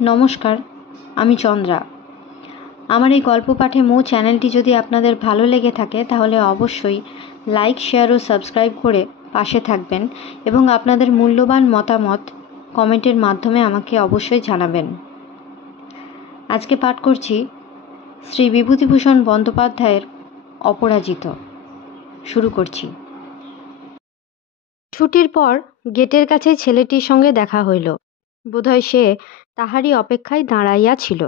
নমস্কার, আমি চন্দ্রা। আমার এই গল্প পাঠে মৌ চ্যানেলটি যদি আপনাদের ভালো লেগে থাকে তাহলে অবশ্যই লাইক, শেয়ার ও সাবস্ক্রাইব করে পাশে থাকবেন এবং আপনাদের মূল্যবান মতামত কমেন্টের মাধ্যমে আমাকে অবশ্যই জানাবেন। আজকে পাঠ করছি শ্রী বিভূতিভূষণ বন্দ্যোপাধ্যায়ের অপরাজিত। শুরু করছি। ছুটির পর গেটের কাছে ছেলেটির সঙ্গে দেখা হইল। বোধহয় সে তাহারই অপেক্ষায় দাঁড়াইয়া ছিল।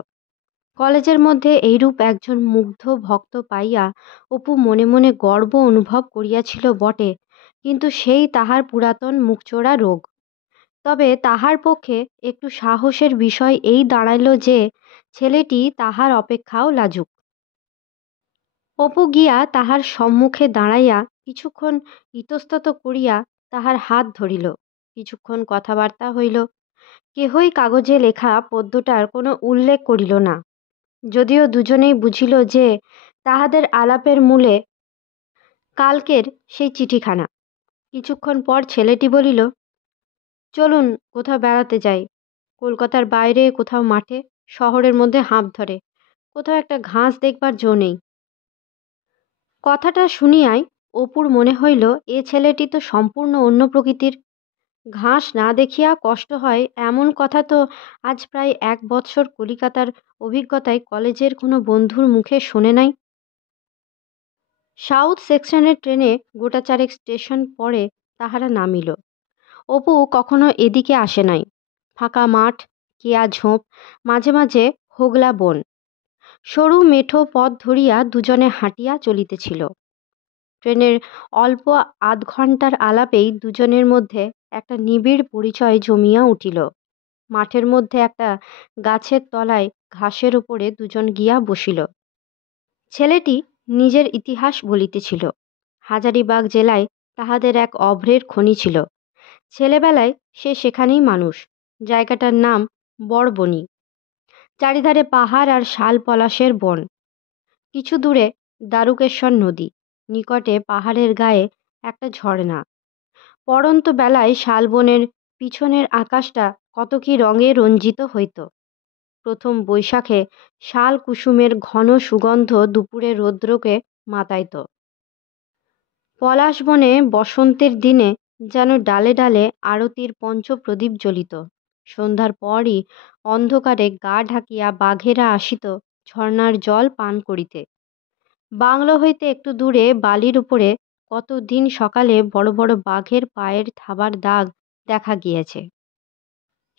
কলেজের মধ্যে এইরূপ একজন মুগ্ধ ভক্ত পাইয়া অপু মনে মনে গর্ব অনুভব করিয়াছিল বটে, কিন্তু সেই তাহার পুরাতন মুখচোরা রোগ। তবে তাহার পক্ষে একটু সাহসের বিষয় এই দাঁড়াইল যে ছেলেটি তাহার অপেক্ষাও লাজুক। অপু গিয়া তাহার সম্মুখে দাঁড়াইয়া কিছুক্ষণ ইতস্তত করিয়া তাহার হাত ধরিল। কিছুক্ষণ কথাবার্তা হইল। কেহই কাগজে লেখা পদ্যটার কোনো উল্লেখ করিল না, যদিও দুজনেই বুঝিল যে তাহাদের আলাপের মূলে কালকের সেই চিঠিখানা। কিছুক্ষণ পর ছেলেটি বলিল, চলুন কোথাও বেড়াতে যাই। কলকাতার বাইরে কোথাও মাঠে, শহরের মধ্যে হাঁপ ধরে কোথাও একটা ঘাস দেখবার জো নেই। কথাটা শুনিয়াই অপুর মনে হইল এ ছেলেটি তো সম্পূর্ণ অন্য প্রকৃতির। ঘাস না দেখিয়া কষ্ট হয় এমন কথা তো আজ প্রায় 1 বৎসর কলিকাতার অভিজ্ঞতায় কলেজের কোনো বন্ধুর মুখে শোনে নাই। সাউথ সেকশনের ট্রেনে গোটা 4 স্টেশন পরে তাহারা নামিল। অপু কখনো এদিকে আসে নাই। ফাঁকা মাঠ, কেয়া ঝোপ, মাঝে মাঝে হোগলা বন। সরু মেঠো পথ ধরিয়া দুজনে হাঁটিয়া চলিতেছিল। ট্রেনের অল্প আধ ঘণ্টার আলাপেই দুজনের মধ্যে একটা নিবিড় পরিচয় জমিয়া উঠিল। মাঠের মধ্যে একটা গাছের তলায় ঘাসের উপরে দুজন গিয়া বসিল। ছেলেটি নিজের ইতিহাস বলিতেছিল। হাজারিবাগ জেলায় তাহাদের এক অভ্রের খনি ছিল। ছেলেবেলায় সে সেখানেই মানুষ। জায়গাটার নাম বড়বনি। চারিধারে পাহাড় আর শাল পলাশের বন। কিছু দূরে দারুকেশ্বর নদী, নিকটে পাহাড়ের গায়ে একটা ঝর্ণা। পড়ন্ত বেলায় শালবনের পিছনের আকাশটা কত কি রঙে রঞ্জিত হইত। প্রথম বৈশাখে শাল কুসুমের ঘন সুগন্ধ দুপুরে রৌদ্রকে মাতাইত। পলাশ বনে বসন্তের দিনে যেন ডালে ডালে আরতির পঞ্চপ্রদীপ জ্বলিত। সন্ধ্যার পরই অন্ধকারে গা ঢাকিয়া বাঘেরা আসিত ঝর্ণার জল পান করিতে। বাংলো হইতে একটু দূরে বালির উপরে কতদিন সকালে বড় বড় বাঘের পায়ের থাবার দাগ দেখা গিয়েছে।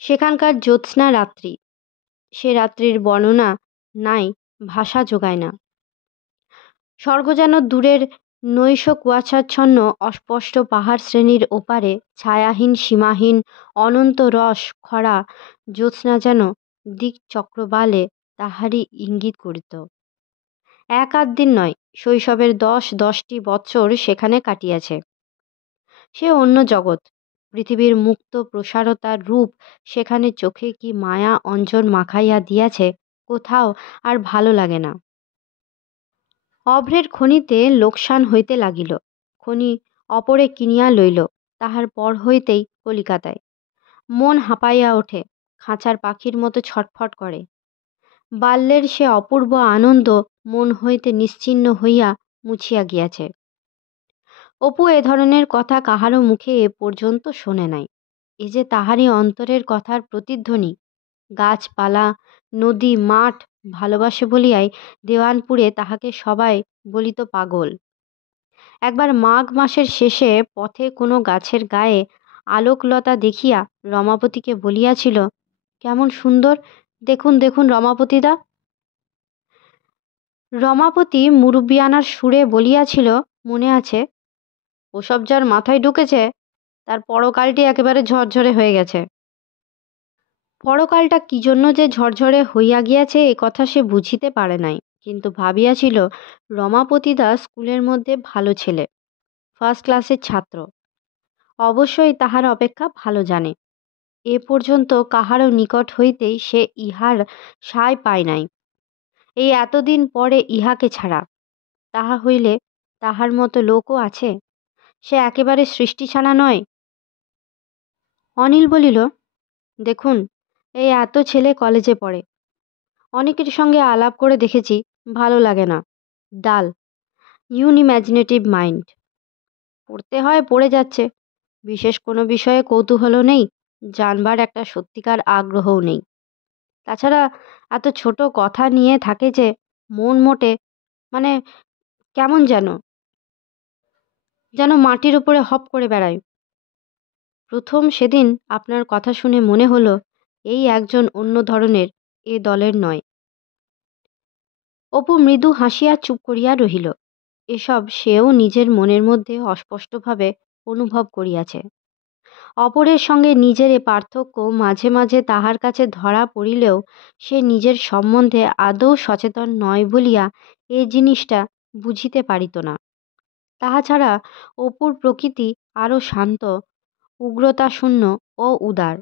সেখানকার জ্যোৎস্না রাত্রি, সে রাত্রির বর্ণনা নাই, ভাষা জোগায় না। স্বর্গ যেন দূরের নৈশ কুয়াশাচ্ছন্ন অস্পষ্ট পাহাড় শ্রেণীর ওপারে ছায়াহীন সীমাহীন অনন্ত রস খরা জ্যোৎস্না যেন দিকচক্রবালে তাহারই ইঙ্গিত করিত। 1-8 দিন নয়, শৈশবের 10-10টি বৎসর সেখানে কাটিয়াছে। সে অন্য জগৎ। পৃথিবীর মুক্ত প্রসারতার রূপ সেখানে চোখে কি মায়া অঞ্জন মাখাইয়া দিয়াছে, কোথাও আর ভালো লাগে না। অভ্রের খনিতে লোকসান হইতে লাগিল। খনি অপরে কিনিয়া লইল। তাহার পর হইতেই কলিকাতায়। মন হাঁপাইয়া ওঠে, খাঁচার পাখির মতো ছটফট করে। বাল্যের সে অপূর্ব আনন্দ মন হইতে নিশ্চিহ্ন হইয়া মুছিয়া গিয়াছে। অপু এ ধরনের কথা কাহারও মুখে এ পর্যন্ত শোনে নাই। এ যে তাহারই অন্তরের কথার প্রতিধ্বনি। গাছপালা, নদী, মাঠ ভালোবাসে বলিয়াই দেওয়ানপুরে তাহাকে সবাই বলিত পাগল। একবার মাঘ মাসের শেষে পথে কোনো গাছের গায়ে আলোকলতা দেখিয়া রমাপতিকে বলিয়াছিল, কেমন সুন্দর, দেখুন দেখুন রমাপতিদা। রমাপতি মুরব্বিয়ানার সুরে বলিয়াছিল, মনে আছে, ওসব যার মাথায় ঢুকেছে তার পরকালটি একেবারে ঝরঝরে হয়ে গেছে। পরকালটা কি জন্য যে ঝরঝরে হইয়া গিয়াছে এ কথা সে বুঝিতে পারে নাই, কিন্তু ভাবিয়াছিল রমাপতিদা স্কুলের মধ্যে ভালো ছেলে, ফার্স্ট ক্লাসের ছাত্র, অবশ্যই তাহার অপেক্ষা ভালো জানে। এ পর্যন্ত কাহারও নিকট হইতেই সে ইহার সায় পায় নাই। এই এতদিন পরে ইহাকে ছাড়া। তাহা হইলে তাহার মতো লোকও আছে, সে একেবারে সৃষ্টি ছাড়া নয়। অনিল বলিল, দেখুন, এই এত ছেলে কলেজে পড়ে, অনেকের সঙ্গে আলাপ করে দেখেছি, ভালো লাগে না। ডাল, ইউনিম্যাজিনেটিভ মাইন্ড। পড়তে হয় পড়ে যাচ্ছে, বিশেষ কোনো বিষয়ে কৌতূহলও নেই, জানবার একটা সত্যিকার আগ্রহও নেই। তাছাড়া এত ছোট কথা নিয়ে থাকে যে মন মোটে, মানে কেমন যেন, যেন মাটির উপরে হপ করে বেড়ায়। প্রথম সেদিন আপনার কথা শুনে মনে হলো এই একজন অন্য ধরনের, এ দলের নয়। অপু মৃদু হাসিয়া চুপ করিয়া রহিল। এসব সেও নিজের মনের মধ্যে অস্পষ্টভাবে অনুভব করিয়াছে। অপরের সঙ্গে নিজের এ পার্থক্য মাঝে মাঝে তাহার কাছে ধরা পড়িলেও সে নিজের সম্বন্ধে আদৌ সচেতন নয় বলিয়া এ জিনিসটা বুঝিতে পারিত না। তাহা ছাড়া অপুর প্রকৃতি আরও শান্ত, উগ্রতাশূন্য ও উদার।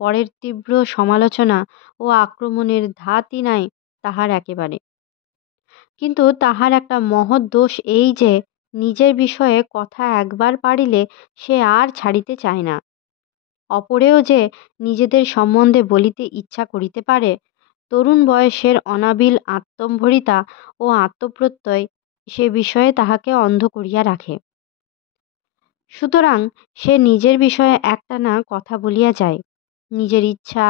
পরের তীব্র সমালোচনা ও আক্রমণের ধাতই নাই তাহার একেবারে। কিন্তু তাহার একটা মহৎ দোষ এই যে নিজের বিষয়ে কথা একবার পাড়িলে সে আর ছাড়িতে চায় না। অপরেও যে নিজেদের সম্বন্ধে বলিতে ইচ্ছা করিতে পারে, তরুণ বয়সের অনাবিল আত্মম্ভরিতা ও আত্মপ্রত্যয় সে বিষয়ে তাহাকে অন্ধ করিয়া রাখে। সুতরাং সে নিজের বিষয়ে একটানা কথা বলিয়া যায়। নিজের ইচ্ছা,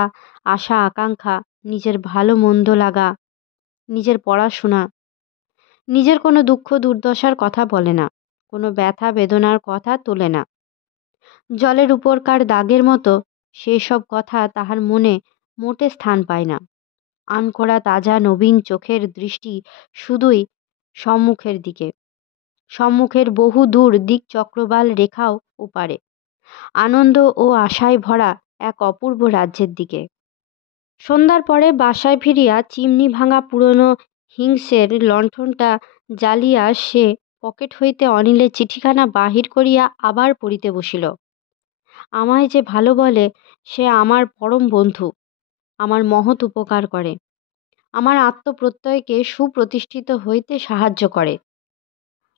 আশা আকাঙ্ক্ষা, নিজের ভালো মন্দ লাগা, নিজের পড়াশোনা, নিজের কোনো দুঃখ দুর্দশার কথা বলে না, কোনো ব্যথা বেদনার কথা তোলে না। জলের উপরকার দাগের মতো সেসব কথা তাহার মনে মোটে স্থান পায় না। আনকোড়া তাজা নবীন চোখের দৃষ্টি শুধুই সম্মুখের দিকে, সম্মুখের বহু দূর দিক চক্রবাল রেখাও ওপারে, আনন্দ ও আশায় ভরা এক অপূর্ব রাজ্যের দিকে। সন্ধ্যার পরে বাসায় ফিরিয়া চিমনি ভাঙা পুরনো হিংসের লণ্ঠনটা জ্বালিয়া সে পকেট হইতে অনিলের চিঠিখানা বাহির করিয়া আবার পড়িতে বসিল। আমায় যে ভালো বলে, সে আমার পরম বন্ধু, আমার মহৎ উপকার করে, আমার আত্মপ্রত্যয়কে সুপ্রতিষ্ঠিত হইতে সাহায্য করে,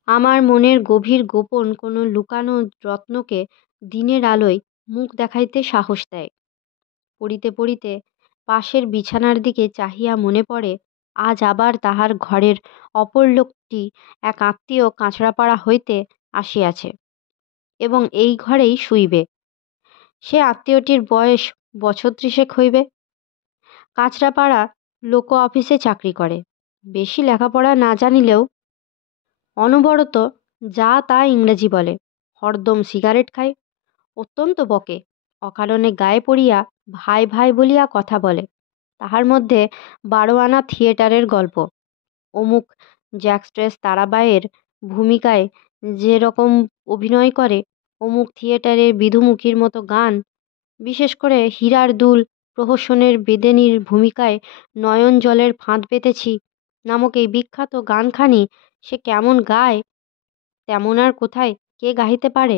আমার মনের গভীর গোপন কোনো লুকানো রত্নকে দিনের আলোয় মুখ দেখাইতে সাহস দেয়। পড়িতে পড়িতে পাশের বিছানার দিকে চাহিয়া মনে পড়ে আজ আবার তাহার ঘরের অপর লোকটি এক আত্মীয় কাঁচরাপাড়া হইতে আসিয়াছে এবং এই ঘরেই শুইবে। সে আত্মীয়টির বয়স বছর ৩০ হইবে। কাঁচরাপাড়া লোক অফিসে চাকরি করে। বেশি লেখাপড়া না জানিলেও অনবরত যা তা ইংরেজি বলে, হরদম সিগারেট খায়, অত্যন্ত বকে, অকারণে গায়ে পড়িয়া ভাই ভাই বলিয়া কথা বলে। তাহার মধ্যে ১২ আনা থিয়েটারের গল্প, অমুক জ্যাকস্ট্রেস তারাবাইয়ের ভূমিকায় যে রকম অভিনয় করে, অমুক থিয়েটারের বিধুমুখীর মতো গান, বিশেষ করে হীরার দুল প্রহসনের বেদেনীর ভূমিকায় নয়ন জলের ফাঁদ পেতেছি নামক এই বিখ্যাত গানখানি সে কেমন গায়, তেমন আর কোথায় কে গাহিতে পারে?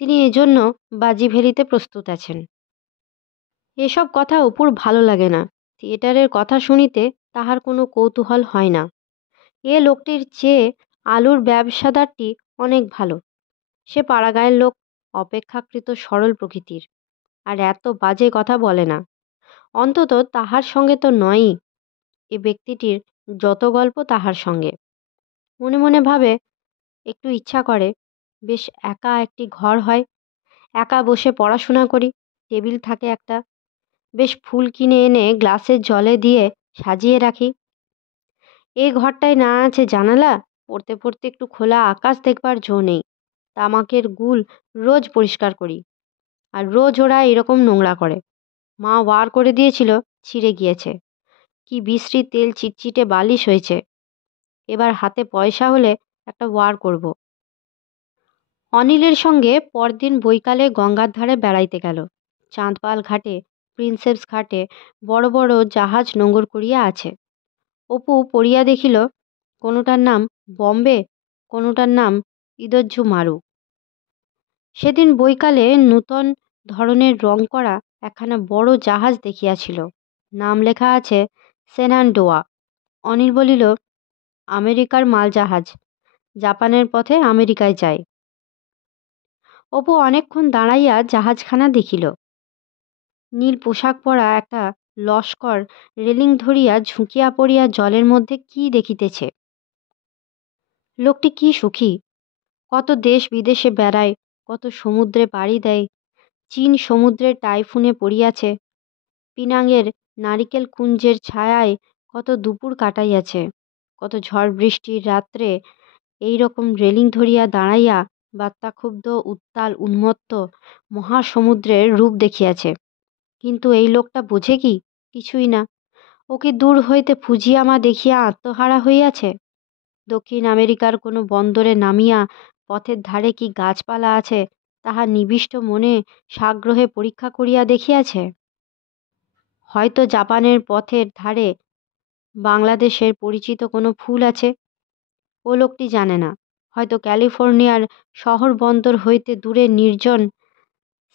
তিনি এজন্য বাজি ভেলিতে প্রস্তুত আছেন। এসব কথা অপুর ভালো লাগে না। থিয়েটারের কথা শুনিতে তাহার কোনো কৌতূহল হয় না। এ লোকটির চেয়ে আলুর ব্যবসাদারটি অনেক ভালো। সে পাড়াগাঁয়ের লোক, অপেক্ষাকৃত সরল প্রকৃতির, আর এত বাজে কথা বলে না। অন্তত তাহার সঙ্গে তো নয়ই। এ ব্যক্তিটির যত গল্প তাহার সঙ্গে। মনে মনে ভাবে, একটু ইচ্ছা করে বেশ একা একটি ঘর হয়, একা বসে পড়াশোনা করি, টেবিল থাকে একটা, বেশ ফুল কিনে এনে গ্লাসের জলে দিয়ে সাজিয়ে রাখি। এই ঘরটায় না আছে জানালা, পড়তে পড়তে একটু খোলা আকাশ দেখবার জো নেই। তামাকের গুল রোজ পরিষ্কার করি, আর রোজ ওরা এরকম নোংরা করে। মা ওয়ার করে দিয়েছিল, ছিঁড়ে গিয়েছে। কি বিশ্রী তেল চিটচিটে বালিশ হয়েছে। এবার হাতে পয়সা হলে একটা ওয়ার করব। অনিলের সঙ্গে পরদিন বৈকালে গঙ্গার ধারে বেড়াইতে গেল। চাঁদপাল ঘাটে, প্রিন্সেপস ঘাটে বড় বড় জাহাজ নোঙর করিয়া আছে। অপু পড়িয়া দেখিল, কোনোটার নাম বম্বে, কোনোটার নাম ইদজ্জু মারু। সেদিন বৈকালে নূতন ধরনের রং করা একখানা বড় জাহাজ দেখিয়াছিল। নাম লেখা আছে সেনানডোয়া। অনিল বলিল, আমেরিকার মালজাহাজ, জাপানের পথে আমেরিকায় যায়। অপু অনেকক্ষণ দাঁড়াইয়া জাহাজখানা দেখিল। নীল পোশাক পরা একটা লস্কর রেলিং ধরিয়া ঝুঁকিয়া পড়িয়া জলের মধ্যে কি দেখিতেছে। লোকটি কি সুখী! কত দেশ বিদেশে বেড়ায়, কত সমুদ্রে পাড়ি দেয়। চীন সমুদ্রের টাইফুনে পড়িয়াছে, পিনাঙের নারিকেল কুঞ্জের ছায়ায় কত দুপুর কাটাইয়াছে, কত ঝড় বৃষ্টির রাত্রে এই রকম রেলিং ধরিয়া দাঁড়াইয়া বাত্যাক্ষুব্ধ উত্তাল উন্মত্ত মহাসমুদ্রের রূপ দেখিয়াছে। কিন্তু এই লোকটা বোঝে কি? কিছুই না। ও কি দূর হইতে ফুজিয়ামা দেখিয়া আত্মহারা হইয়াছে? দক্ষিণ আমেরিকার কোনো বন্দরে নামিয়া পথের ধারে কি গাছপালা আছে তাহা নিবিষ্ট মনে সাগ্রহে পরীক্ষা করিয়া দেখিয়াছে? হয়তো জাপানের পথের ধারে বাংলাদেশের পরিচিত কোনো ফুল আছে, ও লোকটি জানে না। হয়তো ক্যালিফোর্নিয়ার শহর বন্দর হইতে দূরে নির্জন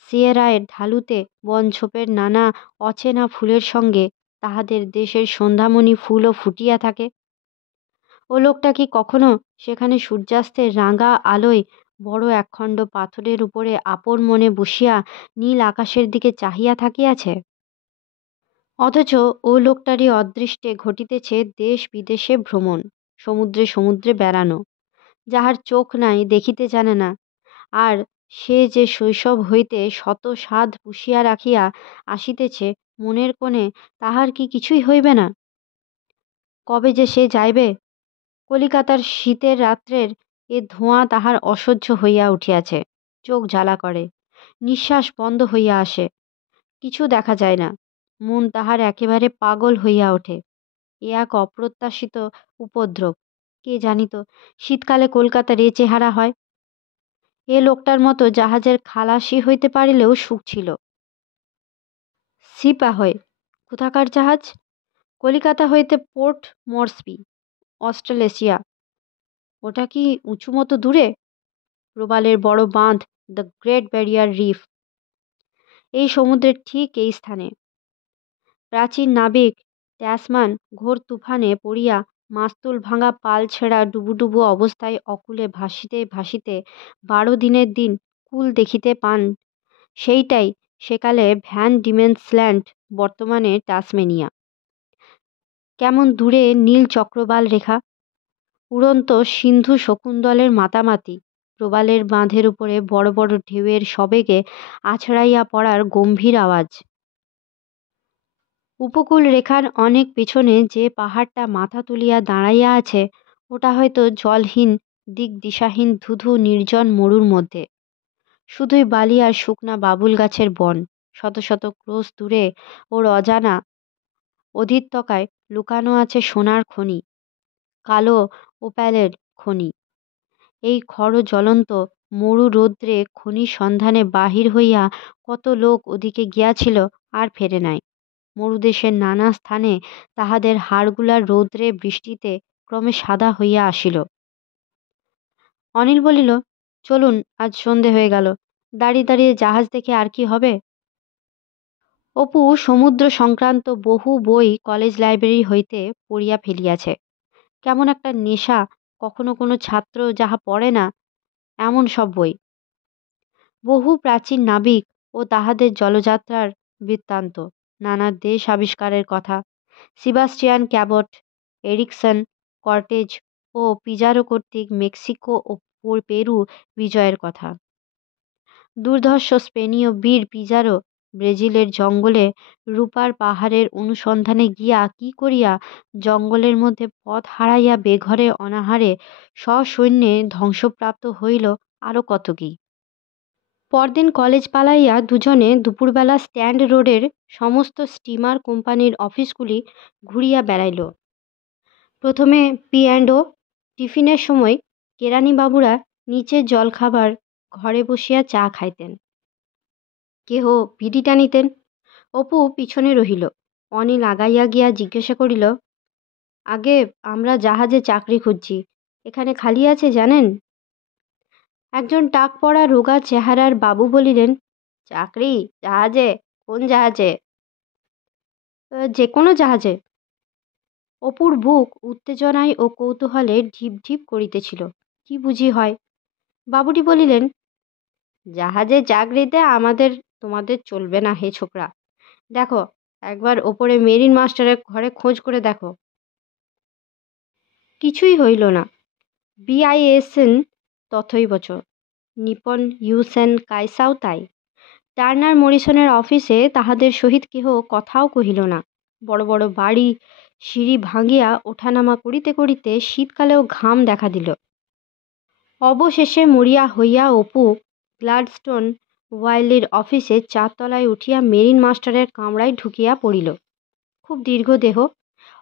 সিয়েরায়ের ঢালুতে বনঝোপের নানা অচেনা ফুলের সঙ্গে তাহাদের দেশের সন্ধ্যামণি ফুলও ফুটিয়া থাকে। ও লোকটা কি কখনো সেখানে সূর্যাস্তের রাঙা আলোয় বড় একখণ্ড পাথরের উপরে আপন মনে বসিয়া নীল আকাশের দিকে চাহিয়া থাকিয়াছে? অথচ ও লোকটারই অদৃষ্টে ঘটিতেছে দেশ বিদেশে ভ্রমণ, সমুদ্রে সমুদ্রে বেড়ানো। যাহার চোখ নাই, দেখিতে জানে না, আর সে যে শৈশব হইতে শত সাধ পুষিয়া রাখিয়া আসিতেছে মনের কোণে, তাহার কি কিছুই হইবে না? কবে যে সে যাইবে? কলিকাতার শীতের রাত্রের এ ধোঁয়া তাহার অসহ্য হইয়া উঠিয়াছে। চোখ জ্বালা করে, নিঃশ্বাস বন্ধ হইয়া আসে, কিছু দেখা যায় না। মন তাহার একেবারে পাগল হইয়া ওঠে। এ এক অপ্রত্যাশিত উপদ্রব। কে জানিত শীতকালে কলকাতার এ চেহারা হয়। এ লোকটার মতো জাহাজের খালাসি হইতে পারিলেও সুখ ছিল। সিপাহয় কোথাকার জাহাজ? কলিকাতা হইতে পোর্ট মরসবি, অস্ট্রেলেশিয়া। ওটা কি উঁচু মতো দূরে? প্রবালের বড় বাঁধ, দ্য গ্রেট ব্যারিয়ার রিফ, এই সমুদ্রের ঠিক এই স্থানে। প্রাচীন নাবিক ট্যাসমান ঘোর তুফানে পড়িয়া মাস্তুল ভাঙা পাল ছেঁড়া ডুবুডুবু অবস্থায় অকুলে ভাসিতে ভাসিতে 12 দিনের দিন কুল দেখিতে পান, সেইটাই সেকালে ভ্যান ডিমেন্সল্যান্ড, বর্তমানে টাসমেনিয়া। কেমন দূরে নীল চক্রবাল রেখা, উড়ন্ত সিন্ধু শকুন্তলের মাতামাতি, প্রবালের বাঁধের উপরে বড় বড় ঢেউয়ের সবেগে আছড়াইয়া পড়ার গম্ভীর আওয়াজ। উপকূল রেখার অনেক পেছনে যে পাহাড়টা মাথা তুলিয়া দাঁড়াইয়া আছে, ওটা হয়তো জলহীন দিক দিশাহীন ধুধু নির্জন মরুর মধ্যে। শুধুই বালি আর শুকনা বাবুল গাছের বন। শত শত ক্রোশ দূরে ওর অজানা অধিত্যকায় লুকানো আছে সোনার খনি, কালো ওপ্যালের খনি। এই খড় জ্বলন্ত মরু রৌদ্রে খনির সন্ধানে বাহির হইয়া কত লোক ওদিকে গিয়াছিল আর ফেরে নাই। মরুদেশের নানা স্থানে তাহাদের হাড়গুলা রৌদ্রে বৃষ্টিতে ক্রমে সাদা হইয়া আসিল। অনিল বলিল, চলুন, আজ সন্ধে হয়ে গেল, দাঁড়িয়ে দাঁড়িয়ে জাহাজ দেখে আর কি হবে? অপু সমুদ্র সংক্রান্ত বহু বই কলেজ লাইব্রেরি হইতে পড়িয়া ফেলিয়াছে। কেমন একটা নেশা, কখনো কোনো ছাত্র যাহা পড়ে না এমন সব বই। বহু প্রাচীন নাবিক ও তাহাদের জলযাত্রার বৃত্তান্ত, নানা দেশ আবিষ্কারের কথা, সিবাস্টিয়ান ক্যাবট, এরিকসন, কর্টেজ ও পিজারো কর্তৃক মেক্সিকো ও পেরু বিজয়ের কথা। দুর্ধর্ষ স্পেনীয় বীর পিজারো ব্রাজিলের জঙ্গলে রূপার পাহাড়ের অনুসন্ধানে গিয়া কি করিয়া জঙ্গলের মধ্যে পথ হারাইয়া বেঘরে অনাহারে সসৈন্যে ধ্বংসপ্রাপ্ত হইল, আরও কত কি। পরদিন কলেজ পালাইয়া দুজনে দুপুরবেলা স্ট্যান্ড রোডের সমস্ত স্টিমার কোম্পানির অফিসগুলি ঘুরিয়া বেড়াইল। প্রথমে পি&ও। টিফিনের সময় কেরানিবাবুরা নিচের জলখাবার ঘরে বসিয়া চা খাইতেন, কেহ বিড়ি টানিতেন। অপু পিছনে রহিল। অনিল আগাইয়া গিয়া জিজ্ঞাসা করিল, আগে আমরা জাহাজে চাকরি খুঁজছি, এখানে খালি আছে জানেন? একজন টাক পড়া রোগা চেহারার বাবু বলিলেন, চাকরি? জাহাজে? কোন জাহাজে? যে কোনো জাহাজে। অপুর বুক উত্তেজনায় ও কৌতূহলে ঢিপ ঢিপ করিতেছিল। কি বুঝি হয়? বাবুটি বলিলেন, জাহাজে চাকরিতে আমাদের তোমাদের চলবে না হে ছোকরা। দেখো, একবার ওপরে মেরিন মাস্টারের ঘরে খোঁজ করে দেখো। কিছুই হইল না। বিআইএসএন তথৈবচ, নিপন ইউসেন কাইসাও তাই। টার্নার মরিসনের অফিসে তাহাদের সহিত কেহ কথাও কহিল না। বড় বড় বাড়ি সিঁড়ি ভাঙিয়া ওঠানামা করিতে করিতে শীতকালেও ঘাম দেখা দিল। অবশেষে মরিয়া হইয়া অপু গ্লাডস্টোন ওয়াইলির অফিসে 4 তলায় উঠিয়া মেরিন মাস্টারের কামরায় ঢুকিয়া পড়িল। খুব দীর্ঘ দেহ,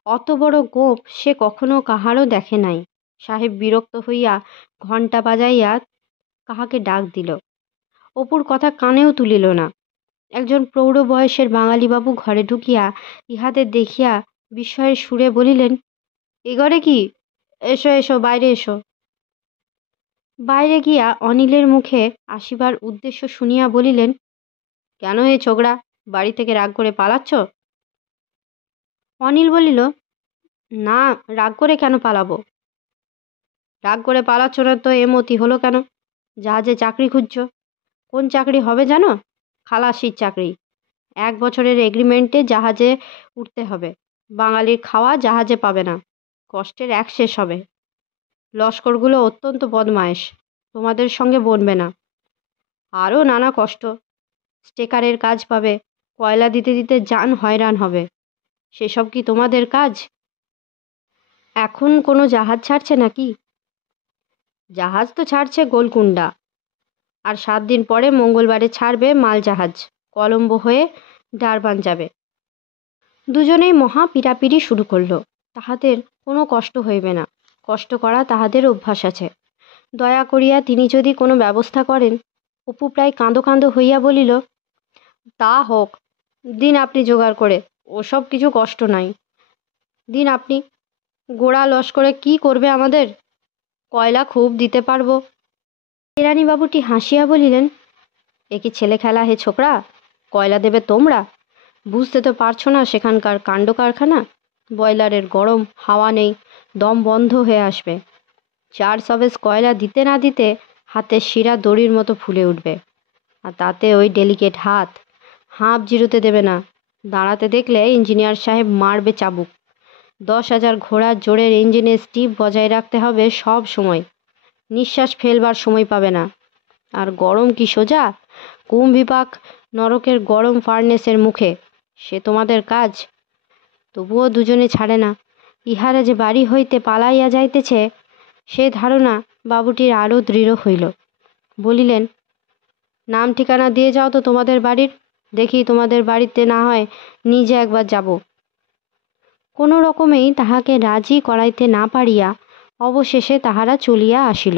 অত বড় গোঁপ সে কখনো কাহারও দেখে নাই। সাহেব বিরক্ত হইয়া ঘণ্টা বাজাইয়া কাহাকে ডাক দিল। অপুর কথা কানেও তুলিল না। একজন প্রৌঢ় বয়সের বাঙালিবাবু ঘরে ঢুকিয়া ইহাদের দেখিয়া বিস্ময়ের সুরে বলিলেন, এ ঘরে কি? এসো এসো, বাইরে এসো। বাইরে গিয়া অনিলের মুখে আসিবার উদ্দেশ্য শুনিয়া বলিলেন, কেন হে ছোকরা, বাড়ি থেকে রাগ করে পালাচ্ছ? অনিল বলিল, না, রাগ করে কেন পালাবো? রাগ করে পালাচ্ছ না তো এ মতি হলো কেন? জাহাজে চাকরি খুঁজছ? কোন চাকরি হবে জানো? খালাসির চাকরি। 1 বছরের এগ্রিমেন্টে জাহাজে উঠতে হবে। বাঙালির খাওয়া জাহাজে পাবে না। কষ্টের এক শেষ হবে। লস্করগুলো অত্যন্ত বদমায়েশ, তোমাদের সঙ্গে বনবে না। আরও নানা কষ্ট। স্টেকারের কাজ পাবে, কয়লা দিতে দিতে জান হয়রান হবে। সেসব কি তোমাদের কাজ? এখন কোনো জাহাজ ছাড়ছে নাকি? জাহাজ তো ছাড়ছে গোলকুন্ডা, আর 7 দিন পরে মঙ্গলবারে ছাড়বে মাল জাহাজ, কলম্বো হয়ে ডারবান যাবে। দুজনেই মহা পিড়াপিড়ি শুরু করল। তাহাদের কোনো কষ্ট হইবে না, কষ্ট করা তাহাদের অভ্যাস আছে। দয়া করিয়া তিনি যদি কোনো ব্যবস্থা করেন। অপু প্রায় কাঁদো কাঁদো হইয়া বলিল, তা হোক, দিন আপনি জোগাড় করে, ওসব কিছু কষ্ট নাই। দিন আপনি। গোড়া লস্করে কি করবে আমাদের? কয়লা খুব দিতে পারবো। কেরানিবাবুটি হাসিয়া বলিলেন, এ কি ছেলে খেলা হে ছোকরা? কয়লা দেবে তোমরা? বুঝতে তো পারছো না সেখানকার কাণ্ড কারখানা। বয়লারের গরম হাওয়া নেই, দম বন্ধ হয়ে আসবে। 4 সবেজ কয়লা দিতে না দিতে হাতের শিরা দড়ির মতো ফুলে উঠবে। আর তাতে ওই ডেলিকেট হাত, হাঁপ জিরোতে দেবে না। দাঁড়াতে দেখলে ইঞ্জিনিয়ার সাহেব মারবে চাবুক। 10,000 ঘোড়ার জোরের ইঞ্জিনে স্টিপ বজায় রাখতে হবে সব সময়। নিঃশ্বাস ফেলবার সময় পাবে না। আর গরম কি সোজা? কুম্ভিপাক নরকের গরম ফার্নেসের মুখে। সে তোমাদের কাজ? তবুও দুজনে ছাড়ে না। ইহারা যে বাড়ি হইতে পালাইয়া যাইতেছে, সে ধারণা বাবুটির আরও দৃঢ় হইল। বলিলেন, নাম ঠিকানা দিয়ে যাও তো তোমাদের বাড়ির। দেখি তোমাদের বাড়িতে না হয় নিজে একবার যাব। কোনো রকমেই তাহাকে রাজি করাইতে না পারিয়া অবশেষে তাহারা চলিয়া আসিল।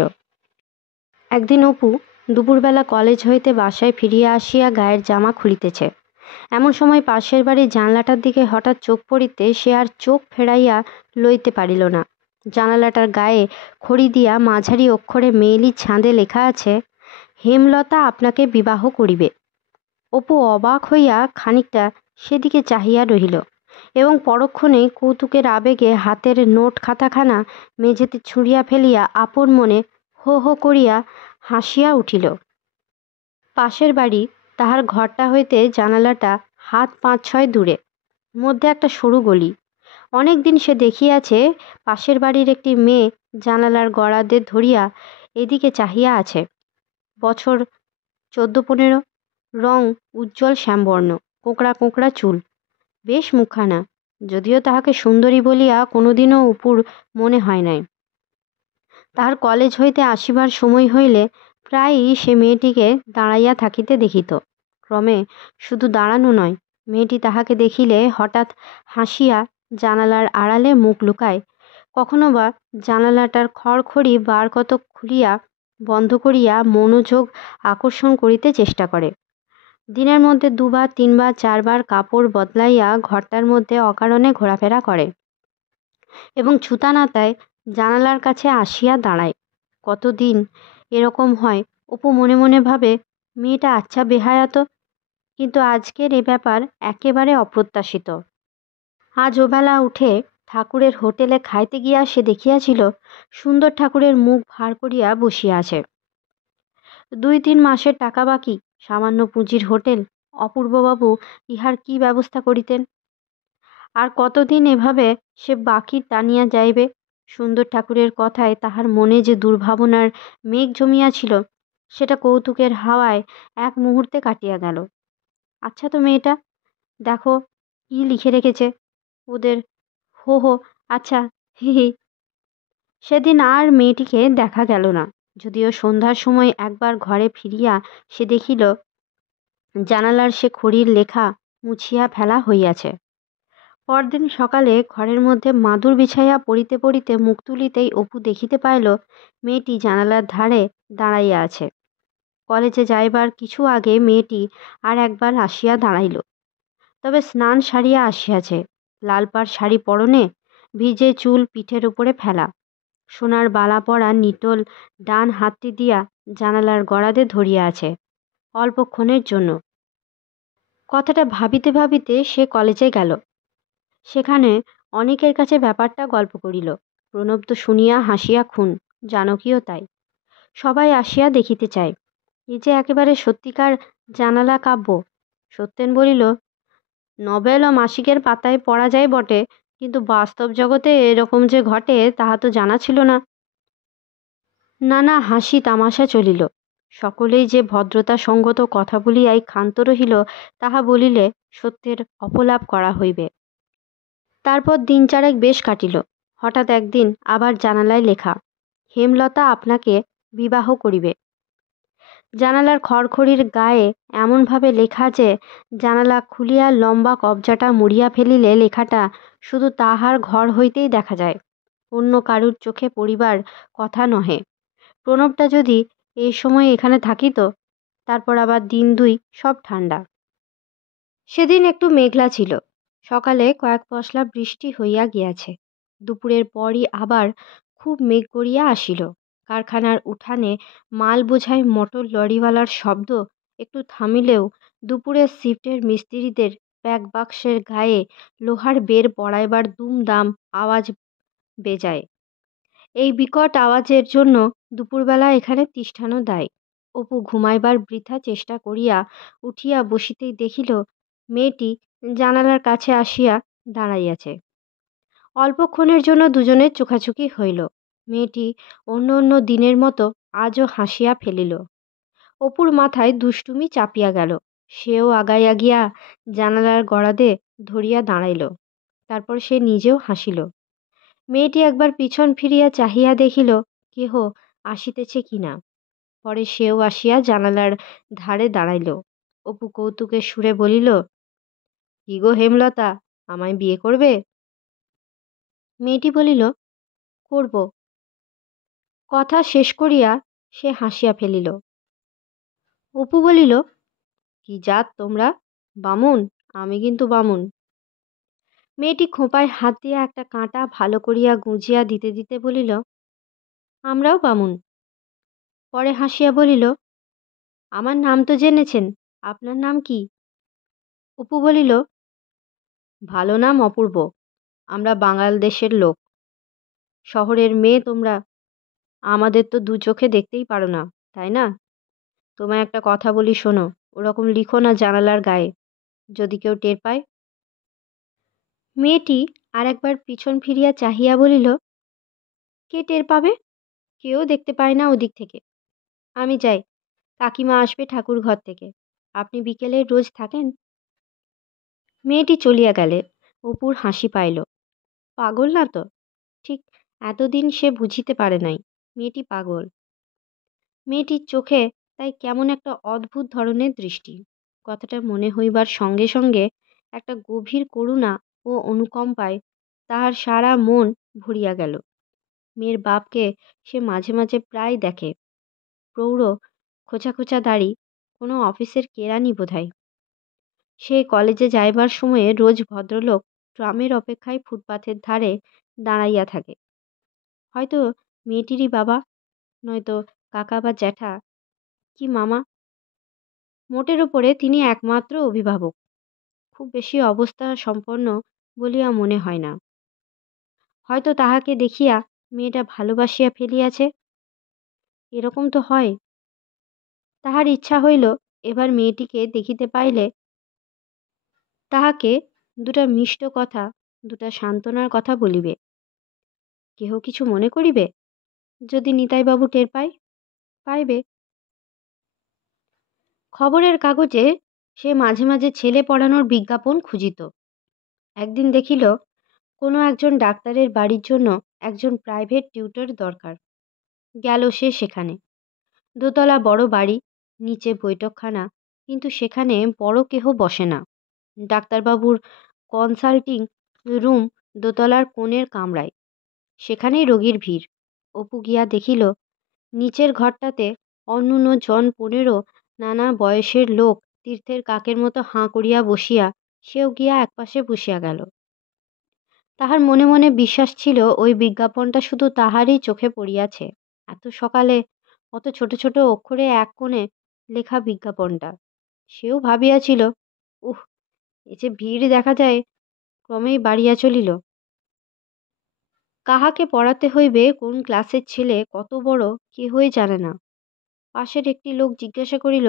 একদিন অপু দুপুরবেলা কলেজ হইতে বাসায় ফিরিয়া আসিয়া গায়ের জামা খুলিতেছে। এমন সময় পাশের বাড়ির জানলাটার দিকে হঠাৎ চোখ পড়িতে সে আর চোখ ফেরাইয়া লইতে পারিল না। জানালাটার গায়ে খড়ি দিয়া মাঝারি অক্ষরে মেয়েলি ছাঁদে লেখা আছে, হেমলতা আপনাকে বিবাহ করিবে। অপু অবাক হইয়া খানিকটা সেদিকে চাহিয়া রহিল এবং পরক্ষণেই কৌতুকের আবেগে হাতের নোট খাতাখানা মেঝেতে ছুঁড়িয়া ফেলিয়া আপন মনে হো হো করিয়া হাসিয়া উঠিল। পাশের বাড়ি, তাহার ঘরটা হইতে জানালাটা হাত 5-6 দূরে, মধ্যে একটা সরু গলি। অনেক দিন সে দেখিয়াছে পাশের বাড়ির একটি মেয়ে জানালার গড়াদে ধরিয়া এদিকে চাহিয়া আছে। বছর 14-15, রং উজ্জ্বল শ্যামবর্ণ, কোঁকড়া কোঁকড়া চুল, বেশ মুখখানা, যদিও তাহাকে সুন্দরী বলিয়া কোনোদিনও অপুর মনে হয় নাই। তাহার কলেজ হইতে আসিবার সময় হইলে প্রায়ই সে মেয়েটিকে দাঁড়াইয়া থাকিতে দেখিত। ক্রমে শুধু দাঁড়ানো নয়, মেয়েটি তাহাকে দেখিলে হঠাৎ হাসিয়া জানালার আড়ালে মুখ লুকায়, কখনো বা জানালাটার খড়খড়ি বার কতক খুলিয়া বন্ধ করিয়া মনোযোগ আকর্ষণ করিতে চেষ্টা করে। দিনের মধ্যে 2বার 3বার 4বার কাপড় বদলাইয়া ঘরটার মধ্যে অকারণে ঘোরাফেরা করে এবং ছুতানাতায় জানালার কাছে আসিয়া দাঁড়ায়। কতদিন এরকম হয় অপু মনে মনে ভাবে, মেয়েটা আচ্ছা বেহায়া তো। কিন্তু আজকের এ ব্যাপার একেবারে অপ্রত্যাশিত। আজ ওবেলা উঠে ঠাকুরের হোটেলে খাইতে গিয়া সে দেখিয়াছিল সুন্দর ঠাকুরের মুখ ভার করিয়া বসিয়া আছে। 2-3 মাসের টাকা বাকি, সামান্য পুঁজির হোটেল, অপূর্ববাবু ইহার কি ব্যবস্থা করিতেন। আর কতদিন এভাবে সে বাকি টানিয়া যাইবে। সুন্দর ঠাকুরের কথায় তাহার মনে যে দুর্ভাবনার মেঘ জমিয়াছিল, সেটা কৌতুকের হাওয়ায় এক মুহূর্তে কাটিয়া গেল। আচ্ছা তো মেয়েটা, দেখো কি লিখে রেখেছে ওদের। হো হো, আচ্ছা, হি হি। সেদিন আর মেয়েটিকে দেখা গেল না। যদিও সন্ধ্যার সময় একবার ঘরে ফিরিয়া সে দেখিল জানালার সে খড়ির লেখা মুছিয়া ফেলা হইয়াছে। পরদিন সকালে ঘরের মধ্যে মাদুর বিছাইয়া পড়িতে পড়িতে মুখ তুলিতেই অপু দেখিতে পাইল মেয়েটি জানালার ধারে দাঁড়াইয়া আছে। কলেজে যাইবার কিছু আগে মেয়েটি আর একবার আসিয়া দাঁড়াইল, তবে স্নান সারিয়া আসিয়াছে। লাল পাড় শাড়ি পরনে, ভিজে চুল পিঠের উপরে ফেলা, সোনার বালা পরা নিটোল ডান হাতটি দিয়া জানালার গড়াদে ধরিয়া আছে অল্পক্ষণের জন্য। কথাটা ভাবিতে ভাবিতে সে কলেজে গেল। সেখানে অনেকের কাছে ব্যাপারটা গল্প করিল। প্রণব তো শুনিয়া হাসিয়া খুন, জানকীও তাই। সবাই আসিয়া দেখিতে চায়। এ যে একেবারে সত্যিকার জানালা কাব্য। সত্যেন বলিল, নভেল ও মাসিকের পাতায় পড়া যায় বটে, কিন্তু বাস্তব জগতে এরকম যে ঘটে তাহা তো জানা ছিল না। নানা হাসি তামাশা চলিল। সকলেই যে ভদ্রতা সঙ্গত কথা বলিয়াই ক্ষান্ত রহিল, তাহা বলিলে সত্যের অপলাপ করা হইবে। তারপর দিন চারেক বেশ কাটিল। হঠাৎ একদিন আবার জানালায় লেখা, হেমলতা আপনাকে বিবাহ করিবে। জানালার খড়খড়ির গায়ে এমনভাবে লেখা যে জানালা খুলিয়া লম্বা কবজাটা মুড়িয়া ফেলিলে লেখাটা শুধু তাহার ঘর হইতেই দেখা যায়, অন্য কারুর চোখে পড়িবার কথা নহে। প্রণবটা যদি এই সময় এখানে থাকিত, তারপর আবার দিন দুই সব ঠান্ডা। সেদিন একটু মেঘলা ছিল। সকালে কয়েক পশলা বৃষ্টি হইয়া গিয়াছে। দুপুরের পরই আবার খুব মেঘ করিয়া আসিল। কারখানার উঠানে মাল বোঝাই মোটর লরিওয়ালার শব্দ একটু থামিলেও দুপুরের শিফটের মিস্ত্রিদের প্যাক বাক্সের গায়ে লোহার বের পড়াইবার দুমদাম আওয়াজ বেজায়। এই বিকট আওয়াজের জন্য দুপুরবেলা এখানে তিষ্ঠানো দায়। অপু ঘুমাইবার বৃথা চেষ্টা করিয়া উঠিয়া বসিতেই দেখিল মেয়েটি জানালার কাছে আসিয়া দাঁড়াইয়াছে। অল্পক্ষণের জন্য দুজনের চোখাচোখি হইল। মেয়েটি অন্য অন্য দিনের মতো আজও হাসিয়া ফেলিল। অপুর মাথায় দুষ্টুমি চাপিয়া গেল। সেও আগাইয়া গিয়া জানালার গড়াদে ধরিয়া দাঁড়াইল। তারপর সে নিজেও হাসিল। মেয়েটি একবার পিছন ফিরিয়া চাহিয়া দেখিল কেহ আসিতেছে কিনা। পরে সেও আসিয়া জানালার ধারে দাঁড়াইল। অপু কৌতুকের সুরে বলিল, কি গো হেমলতা, আমায় বিয়ে করবে? মেয়েটি বলিল, করব। কথা শেষ করিয়া সে হাসিয়া ফেলিল। অপু বলিল, কি জাত তোমরা? বামুন? আমি কিন্তু বামুন। মেয়েটি খোঁপায় হাত দিয়া একটা কাঁটা ভালো করিয়া গুঁজিয়া দিতে দিতে বলিল, আমরাও বামুন। পরে হাসিয়া বলিল, আমার নাম তো জেনেছেন, আপনার নাম কি? অপু বলিল, ভালো নাম অপূর্ব। আমরা বাঙাল দেশের লোক। শহরের মেয়ে তোমরা, আমাদের তো দু চোখে দেখতেই পারো না, তাই না? তোমায় একটা কথা বলি শোনো, ওরকম লিখো না জানালার গায়ে, যদি কেউ টের পায়। মেয়েটি আর একবার পিছন ফিরিয়া চাহিয়া বলিল, কে টের পাবে? কেউ দেখতে পায় না ওদিক থেকে। আমি যাই, কাকিমা আসবে ঠাকুর ঘর থেকে। আপনি বিকেলে রোজ থাকেন? মেয়েটি চলিয়া গেলে অপুর হাসি পাইল। পাগল না তো? ঠিক এতদিন সে বুঝিতে পারে নাই মেয়েটি পাগল। মেয়েটির চোখে তাই কেমন একটা অদ্ভুত ধরনের দৃষ্টি। কথাটা মনে হইবার সঙ্গে সঙ্গে একটা গভীর করুণা ও অনুকম্পায় তাহার সারা মন ভরিয়া গেল। মেয়ের বাপকে সে মাঝে মাঝে প্রায় দেখে। প্রৌঢ়, খোঁচা খোঁচা দাড়ি, কোনো অফিসের কেরানি বোধহয়। সে কলেজে যাইবার সময়ে রোজ ভদ্রলোক ট্রামের অপেক্ষায় ফুটপাথের ধারে দাঁড়াইয়া থাকে। হয়তো মেয়েটিরই বাবা, নয়তো কাকা বা জ্যাঠা, কি মামা। মোটের উপরে তিনি একমাত্র অভিভাবক। খুব বেশি অবস্থা সম্পন্ন বলিয়া মনে হয় না। হয়তো তাহাকে দেখিয়া মেয়েটা ভালোবাসিয়া ফেলিয়াছে। এরকম তো হয়। তাহার ইচ্ছা হইল এবার মেয়েটিকে দেখিতে পাইলে তাহাকে দুটা মিষ্ট কথা, দুটা সান্ত্বনার কথা বলিবে। কেহ কিছু মনে করিবে? যদি নিতাইবাবু টের পায়? পাইবে। খবরের কাগজে সে মাঝে মাঝে ছেলে পড়ানোর বিজ্ঞাপন খুঁজিত। একদিন দেখিল কোনো একজন ডাক্তারের বাড়ির জন্য একজন প্রাইভেট টিউটর দরকার। গেল সে সেখানে। দোতলা বড় বাড়ি, নিচে বৈঠকখানা, কিন্তু সেখানে বড় কেহ বসে না। ডাক্তারবাবুর কনসাল্টিং রুম দোতলার কোণের কামরায়। সেখানেই রোগীর ভিড়। অপু গিয়া দেখিল নিচের ঘরটাতে অন্যূন জন 15 নানা বয়সের লোক তীর্থের কাকের মতো হাঁ করিয়া বসিয়া, সেও গিয়া একপাশে বসিয়া গেল। তাহার মনে মনে বিশ্বাস ছিল ওই বিজ্ঞাপনটা শুধু তাহারই চোখে পড়িয়াছে। এত সকালে অত ছোট ছোট অক্ষরে এক কোণে লেখা বিজ্ঞাপনটা। সেও ভাবিয়াছিল, উহ, এ যে ভিড় দেখা যায়, ক্রমেই বাড়িয়া চলিল। কাহাকে পড়াতে হইবে, কোন ক্লাসের ছেলে কত বড়, কেহই জানে না। পাশের একটি লোক জিজ্ঞাসা করিল,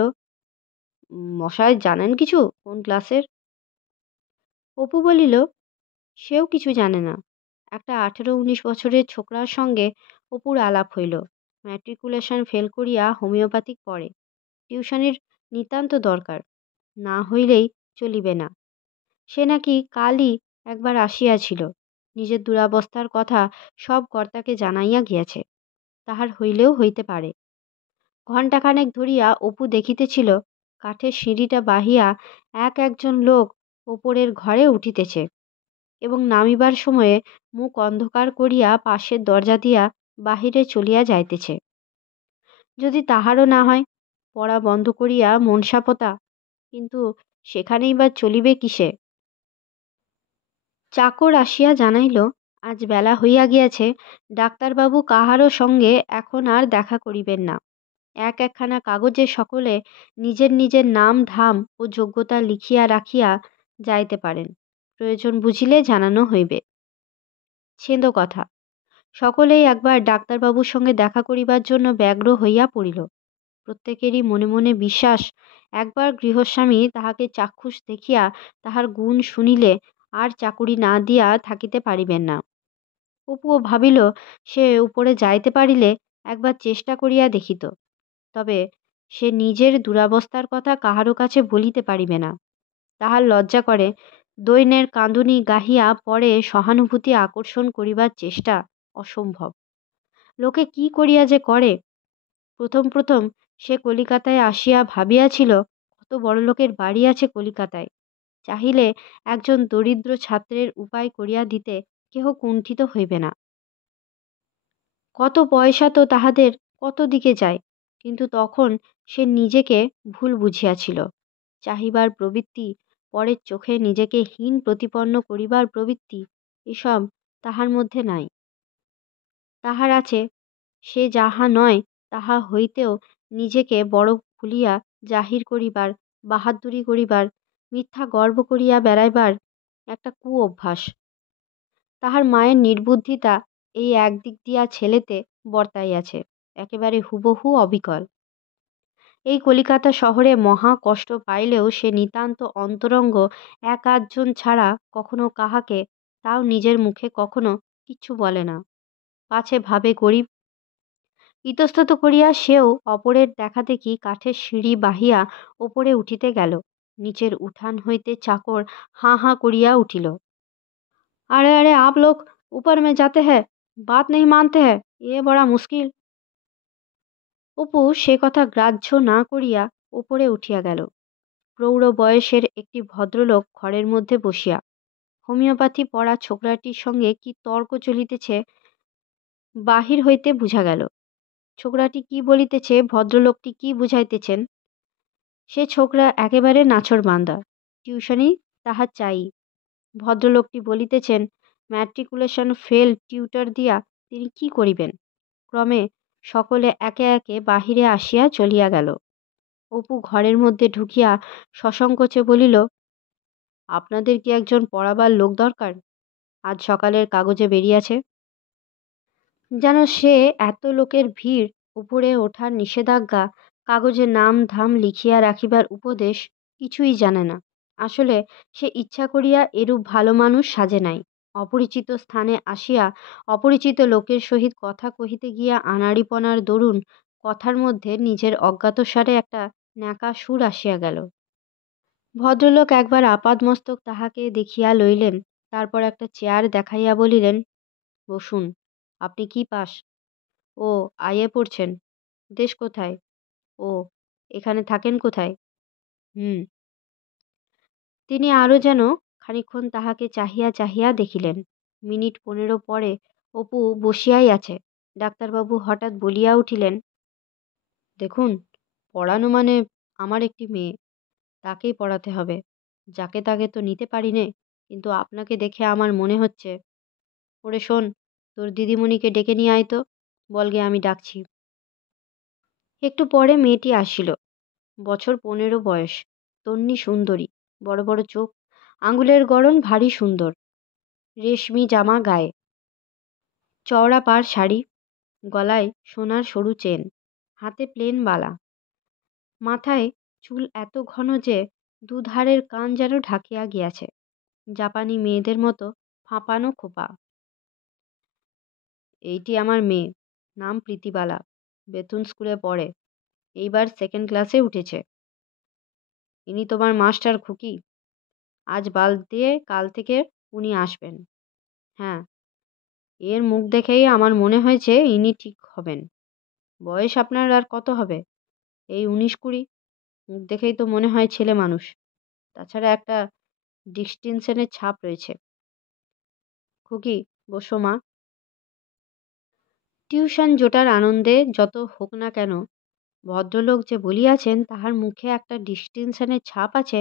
মশাই জানেন কিছু কোন ক্লাসের? অপু বলিল, সেও কিছু জানে না। একটা 18-19 বছরের ছোকরার সঙ্গে অপুর আলাপ হইল। ম্যাট্রিকুলেশন ফেল করিয়া হোমিওপ্যাথিক পড়ে। টিউশনির নিতান্ত দরকার, না হইলেই চলিবে না। সে নাকি কালই একবার আসিয়াছিল। নিজের দুরাবস্থার কথা সব কর্তাকে জানাইয়া গিয়াছে। তাহার হইলেও হইতে পারে। ঘণ্টাখানেক ধরিয়া অপু দেখিতেছিল কাঠের সিঁড়িটা বাহিয়া একজন লোক ওপরের ঘরে উঠিতেছে এবং নামিবার সময়ে মুখ অন্ধকার করিয়া পাশের দরজা দিয়া বাহিরে চলিয়া যাইতেছে। যদি তাহারও না হয়, পড়া বন্ধ করিয়া মনসাপোতা, কিন্তু সেখানেই বা চলিবে কিসে? চাকর আসিয়া জানাইল, আজ বেলা হইয়া গিয়াছে, ডাক্তারবাবু কাহারও সঙ্গে এখন আর দেখা করিবেন না। একখানা কাগজে সকলে নিজের নিজের নাম ধাম ও যোগ্যতা লিখিয়া রাখিয়া যাইতে পারেন। প্রয়োজন বুঝিলে জানানো হইবে। ছেঁদো কথা। সকলেই একবার ডাক্তারবাবুর সঙ্গে দেখা করিবার জন্য ব্যগ্র হইয়া পড়িল। প্রত্যেকেরই মনে মনে বিশ্বাস, একবার গৃহস্বামী তাহাকে চাক্ষুষ দেখিয়া তাহার গুণ শুনিলে আর চাকুরি না দিয়া থাকিতে পারিবেন না। অপুও ভাবিল, সে উপরে যাইতে পারিলে একবার চেষ্টা করিয়া দেখিত। তবে সে নিজের দুরাবস্থার কথা কাহারও কাছে বলিতে পারিবে না। তাহার লজ্জা করে। দৈন্যের কাঁদুনি গাহিয়া পরে সহানুভূতি আকর্ষণ করিবার চেষ্টা অসম্ভব। লোকে কি করিয়া যে করে। প্রথম প্রথম সে কলিকাতায় আসিয়া ভাবিয়াছিল, কত বড়লোকের বাড়ি আছে কলিকাতায়। চাহিলে একজন দরিদ্র ছাত্রের উপায় করিয়া দিতে কেহ কুণ্ঠিত হইবে না। কত পয়সা তো তাহাদের কত দিকে যায়। কিন্তু তখন সে নিজেকে ভুল বুঝিয়াছিল। চাহিবার প্রবৃত্তি, পরের চোখে নিজেকে হীন প্রতিপন্ন করিবার প্রবৃত্তি, এসব তাহার মধ্যে নাই। তাহার আছে, সে যাহা নয় তাহা হইতেও নিজেকে বড় ভুলিয়া জাহির করিবার, বাহাদুরি করিবার, মিথ্যা গর্ব করিয়া বেড়াইবার একটা কু অভ্যাস। তাহার মায়ের নির্বুদ্ধিতা এই একদিক দিয়া ছেলেতে বর্তাইয়াছে, একেবারে হুবহু অবিকল। এই কলিকাতা শহরে মহা কষ্ট পাইলেও সে নিতান্ত অন্তরঙ্গ এক-আধজন ছাড়া কখনো কাহাকে, তাও নিজের মুখে কখনো কিচ্ছু বলে না। পাছে ভাবে গরিব। ইতস্তত করিয়া সেও অপরের দেখা দেখি কাঠের সিঁড়ি বাহিয়া ওপরে উঠিতে গেল। নিচের উঠান হইতে চাকর হাঁ হাঁ করিয়া উঠিল, अरे अरे आप लोग ऊपर में जाते हैं, बात नहीं मानते हैं, ये बड़ा मुश्किल। অপু সে কথা গ্রাহ্য না করিয়া ওপরে উঠিয়া গেল। প্রৌঢ় বয়সের একটি ভদ্রলোক ঘরের মধ্যে বসিয়া। হোমিওপ্যাথি পড়া ছোকরাটির সঙ্গে কি তর্ক চলিতেছে বাহির হইতে বুঝা গেল। ছোকরাটি কি বলিতেছে, ভদ্রলোকটি কি বুঝাইতেছেন, সে ছোকরা একেবারে নাছোড়বান্দা। টিউশনি তাহার চাই। ভদ্রলোকটি বলিতেছেন, ম্যাট্রিকুলেশন ফেল টিউটর দিয়া তিনি কি করিবেন। ক্রমে সকলে একে একে বাহিরে আসিয়া চলিয়া গেল। অপু ঘরের মধ্যে ঢুকিয়া সসংকোচে বলিল, আপনাদের কি একজন পড়াবার লোক দরকার? আজ সকালের কাগজে বেরিয়েছে। যেন সে এত লোকের ভিড়, উপরে ওঠার নিষেধাজ্ঞা, কাগজে নাম ধাম লিখিয়া রাখিবার উপদেশ কিছুই জানে না। আসলে সে ইচ্ছা করিয়া এরূপ ভালো মানুষ সাজে নাই। অপরিচিত স্থানে আসিয়া অপরিচিত লোকের সহিত কথা কহিতে গিয়া আনাড়িপনার দরুন কথার মধ্যে নিজের অজ্ঞাতসারে একটা ন্যাকা সুর আসিয়া গেল। ভদ্রলোক একবার আপাদমস্তক তাহাকে দেখিয়া লইলেন, তারপর একটা চেয়ার দেখাইয়া বলিলেন, বসুন। আপনি কি পাস? ও, আইএ পড়ছেন। দেশ কোথায়? ও, এখানে থাকেন কোথায়? হুম। তিনি আরও যেন খানিকক্ষণ তাহাকে চাহিয়া চাহিয়া দেখিলেন। মিনিট 15 পরে অপু বসিয়াই আছে। ডাক্তারবাবু হঠাৎ বলিয়া উঠিলেন, দেখুন, পড়ানো মানে আমার একটি মেয়ে, তাকেই পড়াতে হবে। যাকে তাকে তো নিতে পারি নে, কিন্তু আপনাকে দেখে আমার মনে হচ্ছে। ওরে শোন, তোর দিদিমণিকে ডেকে নিয়ে আয় তো, বলগে আমি ডাকছি। একটু পরে মেয়েটি আসিল। বছর 15 বয়স, তন্বী সুন্দরী, বড় বড় চোখ, আঙুলের গড়ন ভারী সুন্দর, রেশমি জামা গায়ে, চওড়া পাড় শাড়ি, গলায় সোনার সরু চেন, হাতে প্লেন বালা, মাথায় চুল এত ঘন যে দুধারের কান যেন ঢাকিয়া গিয়াছে, জাপানি মেয়েদের মতো ফাঁপানো খোপা। এইটি আমার মেয়ে, নাম প্রীতিবালা, বেথুন স্কুলে পড়ে, এইবার 2nd ক্লাসে উঠেছে। ইনি তোমার মাস্টার খুকি। আজ বাদ দিয়ে কাল থেকে উনি আসবেন। হ্যাঁ, এর মুখ দেখেই আমার মনে হয়েছে ইনি ঠিক হবেন। বয়স আপনার আর কত হবে? এই 19-20। মুখ দেখেই তো মনে হয় ছেলে মানুষ। তাছাড়া একটা ডিস্টিংশনের ছাপ রয়েছে। খুকি, বসো মা। টিউশন জোটার আনন্দে যত হোক না কেন, ভদ্রলোক যে বলিয়াছেন তাহার মুখে একটা ডিস্টিংশনের ছাপ আছে,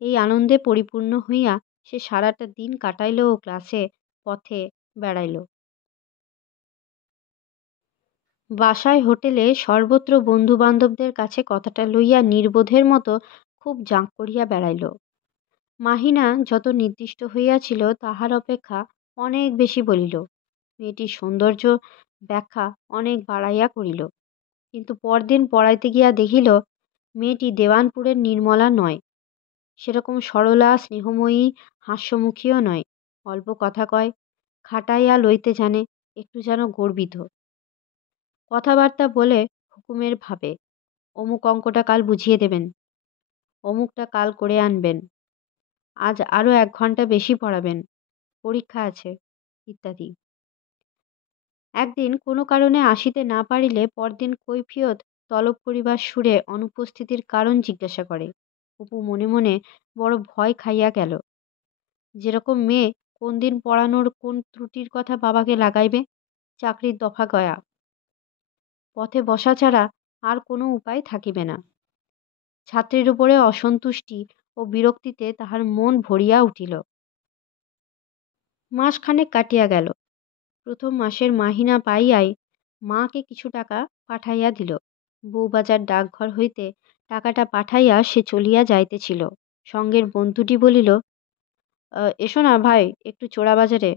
এই আনন্দে পরিপূর্ণ হইয়া সে সারাটা দিন কাটাইল ও ক্লাসে পথে বেড়াইল। বাসায় হোটেলে সর্বত্র বন্ধুবান্ধবদের কাছে কথাটা লইয়া নির্বোধের মতো খুব জাঁক করিয়া বেড়াইল। মাহিনা যত নির্দিষ্ট হইয়াছিল তাহার অপেক্ষা অনেক বেশি বলিল। মেয়েটির সৌন্দর্য ব্যাখ্যা অনেক বাড়াইয়া করিল, কিন্তু পরদিন পড়াইতে গিয়া দেখিল মেয়েটি দেওয়ানপুরের নির্মলা নয়, সেরকম সরলা স্নেহময়ী হাস্যমুখীও নয়। অল্প কথা কয়, খাটাইয়া লইতে জানে, একটু যেন গর্বিত। কথাবার্তা বলে হুকুমের ভাবে, অমুক অঙ্কটা কাল বুঝিয়ে দেবেন, অমুকটা কাল করে আনবেন, আজ আরও 1 ঘন্টা বেশি পড়াবেন, পরীক্ষা আছে, ইত্যাদি। একদিন কোনো কারণে আসিতে না পারিলে পরদিন কৈফিয়ত তলব করিবার সুরে অনুপস্থিতির কারণ জিজ্ঞাসা করে। অপু মনে মনে বড় ভয় খাইয়া গেল। যেরকম মেয়ে কোন দিন পড়ানোর কোন ত্রুটির কথা বাবাকে লাগাইবে, চাকরির দফা গয়া, পথে বসা ছাড়া আর কোনো উপায় থাকিবে না। ছাত্রীর উপরে অসন্তুষ্টি ও বিরক্তিতে তাহার মন ভরিয়া উঠিল। মাসখানেক কাটিয়া গেল। প্রথম মাসের মাহিনা পাইয়াই মাকে কিছু টাকা পাঠাইয়া দিল। বউবাজার ডাকঘর হইতে টাকাটা পাঠাইয়া সে চলিয়া যাইতেছিল। সঙ্গের বন্ধুটি বলিল, এসো না ভাই, একটু চোরাবাজারে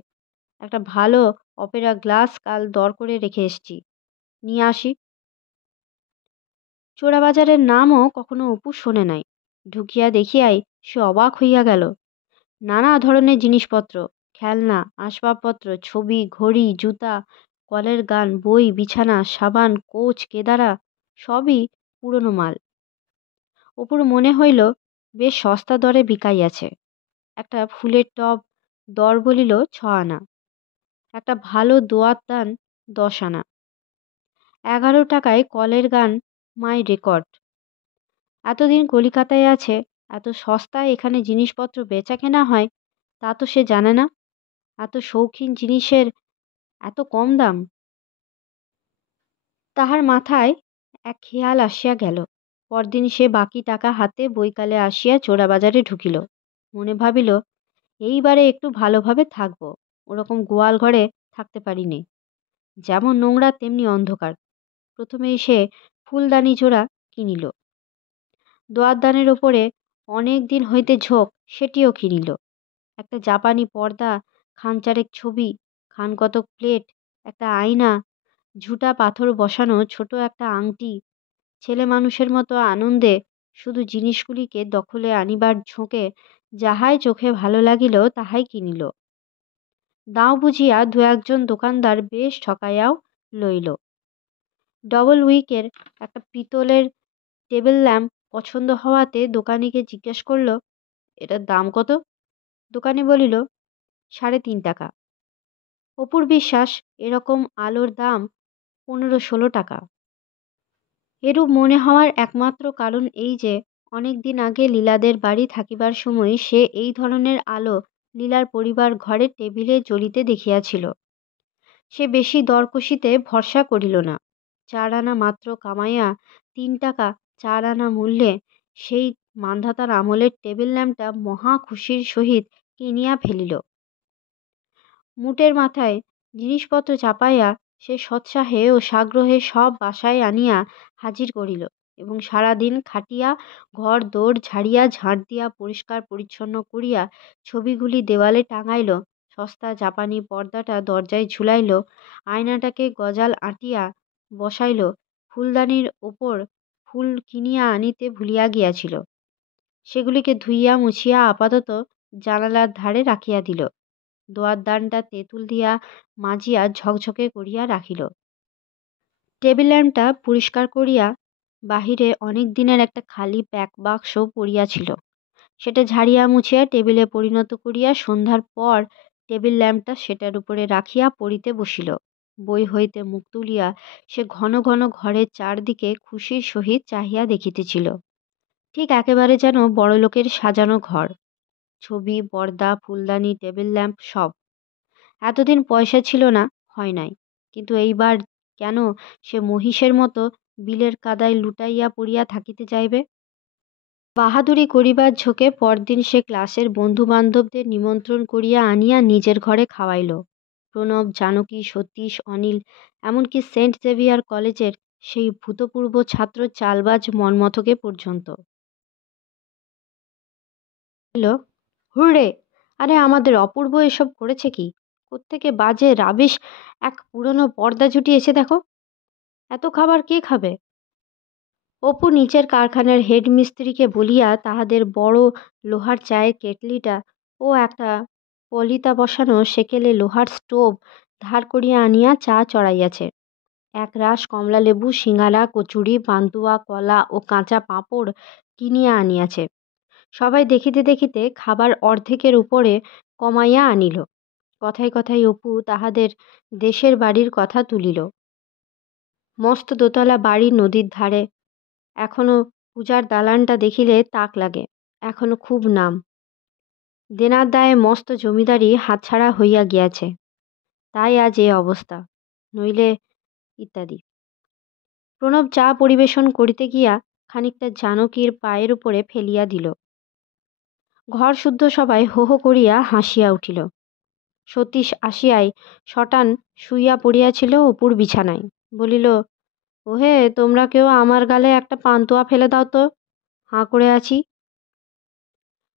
একটা ভালো অপেরা গ্লাস কাল দর করে রেখে এসছি, নিয়ে আসি। চোরাবাজারের নামও কখনো অপু শোনে নাই। ঢুকিয়া দেখিয়াই সে অবাক হইয়া গেল। নানা ধরনের জিনিসপত্র, খেলনা, আসবাবপত্র, ছবি, ঘড়ি, জুতা, কলের গান, বই, বিছানা, সাবান, কোচ, কেদারা, সবই পুরনো মাল। অপুর মনে হইল বেশ সস্তা দরে বিকাইয়াছে। একটা ফুলের টব দর বলিল 6 আনা, একটা ভালো দোয়াত দান 10 আনা, 11 টাকায় কলের গান মাই রেকর্ড। এতদিন কলিকাতায় আছে, এত সস্তায় এখানে জিনিসপত্র বেচা কেনা হয় তা তো সে জানে না। এত শৌখিন জিনিসের এত কম দাম। তাহার মাথায় এক খেয়াল আসিয়া গেল। পরদিন সে বাকি টাকা হাতে বৈকালে আসিয়া চোরাবাজারে ঢুকিল। মনে ভাবিল, এইবারে একটু ভালোভাবে থাকবো, ওরকম গোয়াল ঘরে থাকতে পারি নে, যেমন নোংরা তেমনি অন্ধকার। প্রথমেই সে ফুলদানি জোড়া কিনিল। দোয়াতদানের ওপরে অনেক দিন হইতে ঝোঁক, সেটিও কিনিল। একটা জাপানি পর্দা, খানচারেক ছবি, খানকতক প্লেট, একটা আয়না, ঝুটা পাথর বসানো ছোট একটা আংটি। ছেলে মানুষের মতো আনন্দে শুধু জিনিসগুলিকে দখলে আনিবার ঝোঁকে যাহাই চোখে ভালো লাগিল তাহাই কিনিল। দাও বুঝিয়া দু একজন দোকানদার বেশ ঠকাইয়াও লইল। ডবল উইকের একটা পিতলের টেবিল ল্যাম্প পছন্দ হওয়াতে দোকানিকে জিজ্ঞেস করল, এটার দাম কত? দোকানি বলিল, 3.5 টাকা। অপুর বিশ্বাস এরকম আলোর দাম 15-16 টাকা। এরূপ মনে হওয়ার একমাত্র কারণ এই যে অনেক দিন আগে লীলাদের বাড়ি থাকিবার সময় সে এই ধরনের আলো লীলার পরিবার ঘরে টেবিলে জ্বলিতে দেখিয়াছিল। সে বেশি দর কষিতে ভরসা করিল না। 4 আনা মাত্র কামাইয়া 3 টাকা 4 আনা মূল্যে সেই মান্ধাতার আমলের টেবিল ল্যাম্পটা মহা খুশির সহিত কিনিয়া ফেলিল। মুটের মাথায় জিনিসপত্র চাপাইয়া সে সৎসাহে ও সাগ্রহে সব বাসায় আনিয়া হাজির করিল এবং সারাদিন খাটিয়া ঘর দৌড় ঝাড়িয়া ঝাঁট দিয়া পরিষ্কার পরিচ্ছন্ন করিয়া ছবিগুলি দেওয়ালে টাঙাইল, সস্তা জাপানি পর্দাটা দরজায় ঝুলাইল, আয়নাটাকে গজাল আঁটিয়া বসাইল, ফুলদানির ওপর ফুল কিনিয়া আনিতে ভুলিয়া গিয়াছিল সেগুলিকে ধুইয়া মুছিয়া আপাতত জানালার ধারে রাখিয়া দিল। দোয়ারদানটা তেঁতুল দিয়া মাজিয়া ঝকঝকে করিয়া রাখিল। টেবিল ল্যাম্পটা পরিষ্কার করিয়া বাহিরে অনেক দিনের একটা খালি প্যাক বাক্স পড়িয়াছিল, সেটা ঝাড়িয়া মুছিয়া টেবিলে পরিণত করিয়া সন্ধ্যার পর টেবিল ল্যাম্পটা সেটার উপরে রাখিয়া পড়িতে বসিল। বই হইতে মুখ তুলিয়া সে ঘন ঘন ঘরের চারদিকে খুশির সহিত চাহিয়া দেখিতেছিল, ঠিক একেবারে যেন বড়লোকের সাজানো ঘর। ছবি, পর্দা, ফুলদানি, টেবিল ল্যাম্প সব। এতদিন পয়সা ছিল না, হয় নাই, কিন্তু এইবার কেন সে মহিষের মতো বিলের কাদায় লুটাইয়া পড়িয়া থাকিতে যাইবে? বাহাদুরি করিবার ঝোঁকে পরদিন সে ক্লাসের বন্ধু বান্ধবদের নিমন্ত্রণ করিয়া আনিয়া নিজের ঘরে খাওয়াইল। প্রণব, জানকী, সতীশ, অনিল, এমনকি সেন্ট জেভিয়ার কলেজের সেই ভূতপূর্ব ছাত্র চালবাজ মন্মথকে পর্যন্ত। হুররে! আরে আমাদের অপূর্ব এসব করেছে কি? কোত্থেকে বাজে রাবিশ এক পুরনো পর্দা জুটিয়েছে দেখো। এত খাবার কে খাবে? অপু নিচের কারখানার হেড মিস্ত্রিকে বলিয়া তাহাদের বড় লোহার চায়ের কেটলিটা ও একটা পলিতা বসানো সেকেলে লোহার স্টোভ ধার করিয়া আনিয়া চা চড়াইয়াছে। এক রাশ কমলালেবু, সিঙ্গারা, কচুরি, পান্তুয়া, কলা ও কাঁচা পাঁপড় কিনিয়া আনিয়াছে। সবাই দেখিতে দেখিতে খাবার অর্ধেকের উপরে কমাইয়া আনিল। কথায় কথায় অপু তাহাদের দেশের বাড়ির কথা তুলিল। মস্ত দোতলা বাড়ি নদীর ধারে, এখনো পূজার দালানটা দেখিলে তাক লাগে, এখনো খুব নাম। দেনার দায়ে মস্ত জমিদারি হাতছাড়া হইয়া গিয়াছে, তাই আজ এ অবস্থা, নইলে ইত্যাদি। প্রণব চা পরিবেশন করিতে গিয়া খানিকটা জানকীর পায়ের উপরে ফেলিয়া দিল। ঘর শুদ্ধ সবাই হো হো করিয়া হাসিয়া উঠিল। সতীশ আসিয়াই শটান শুইয়া পড়িয়াছিল অপুর বিছানায়, বলিল, ওহে, তোমরা কেউ আমার গালে একটা পান্তুয়া ফেলে দাও তো, হাঁ করে আছি।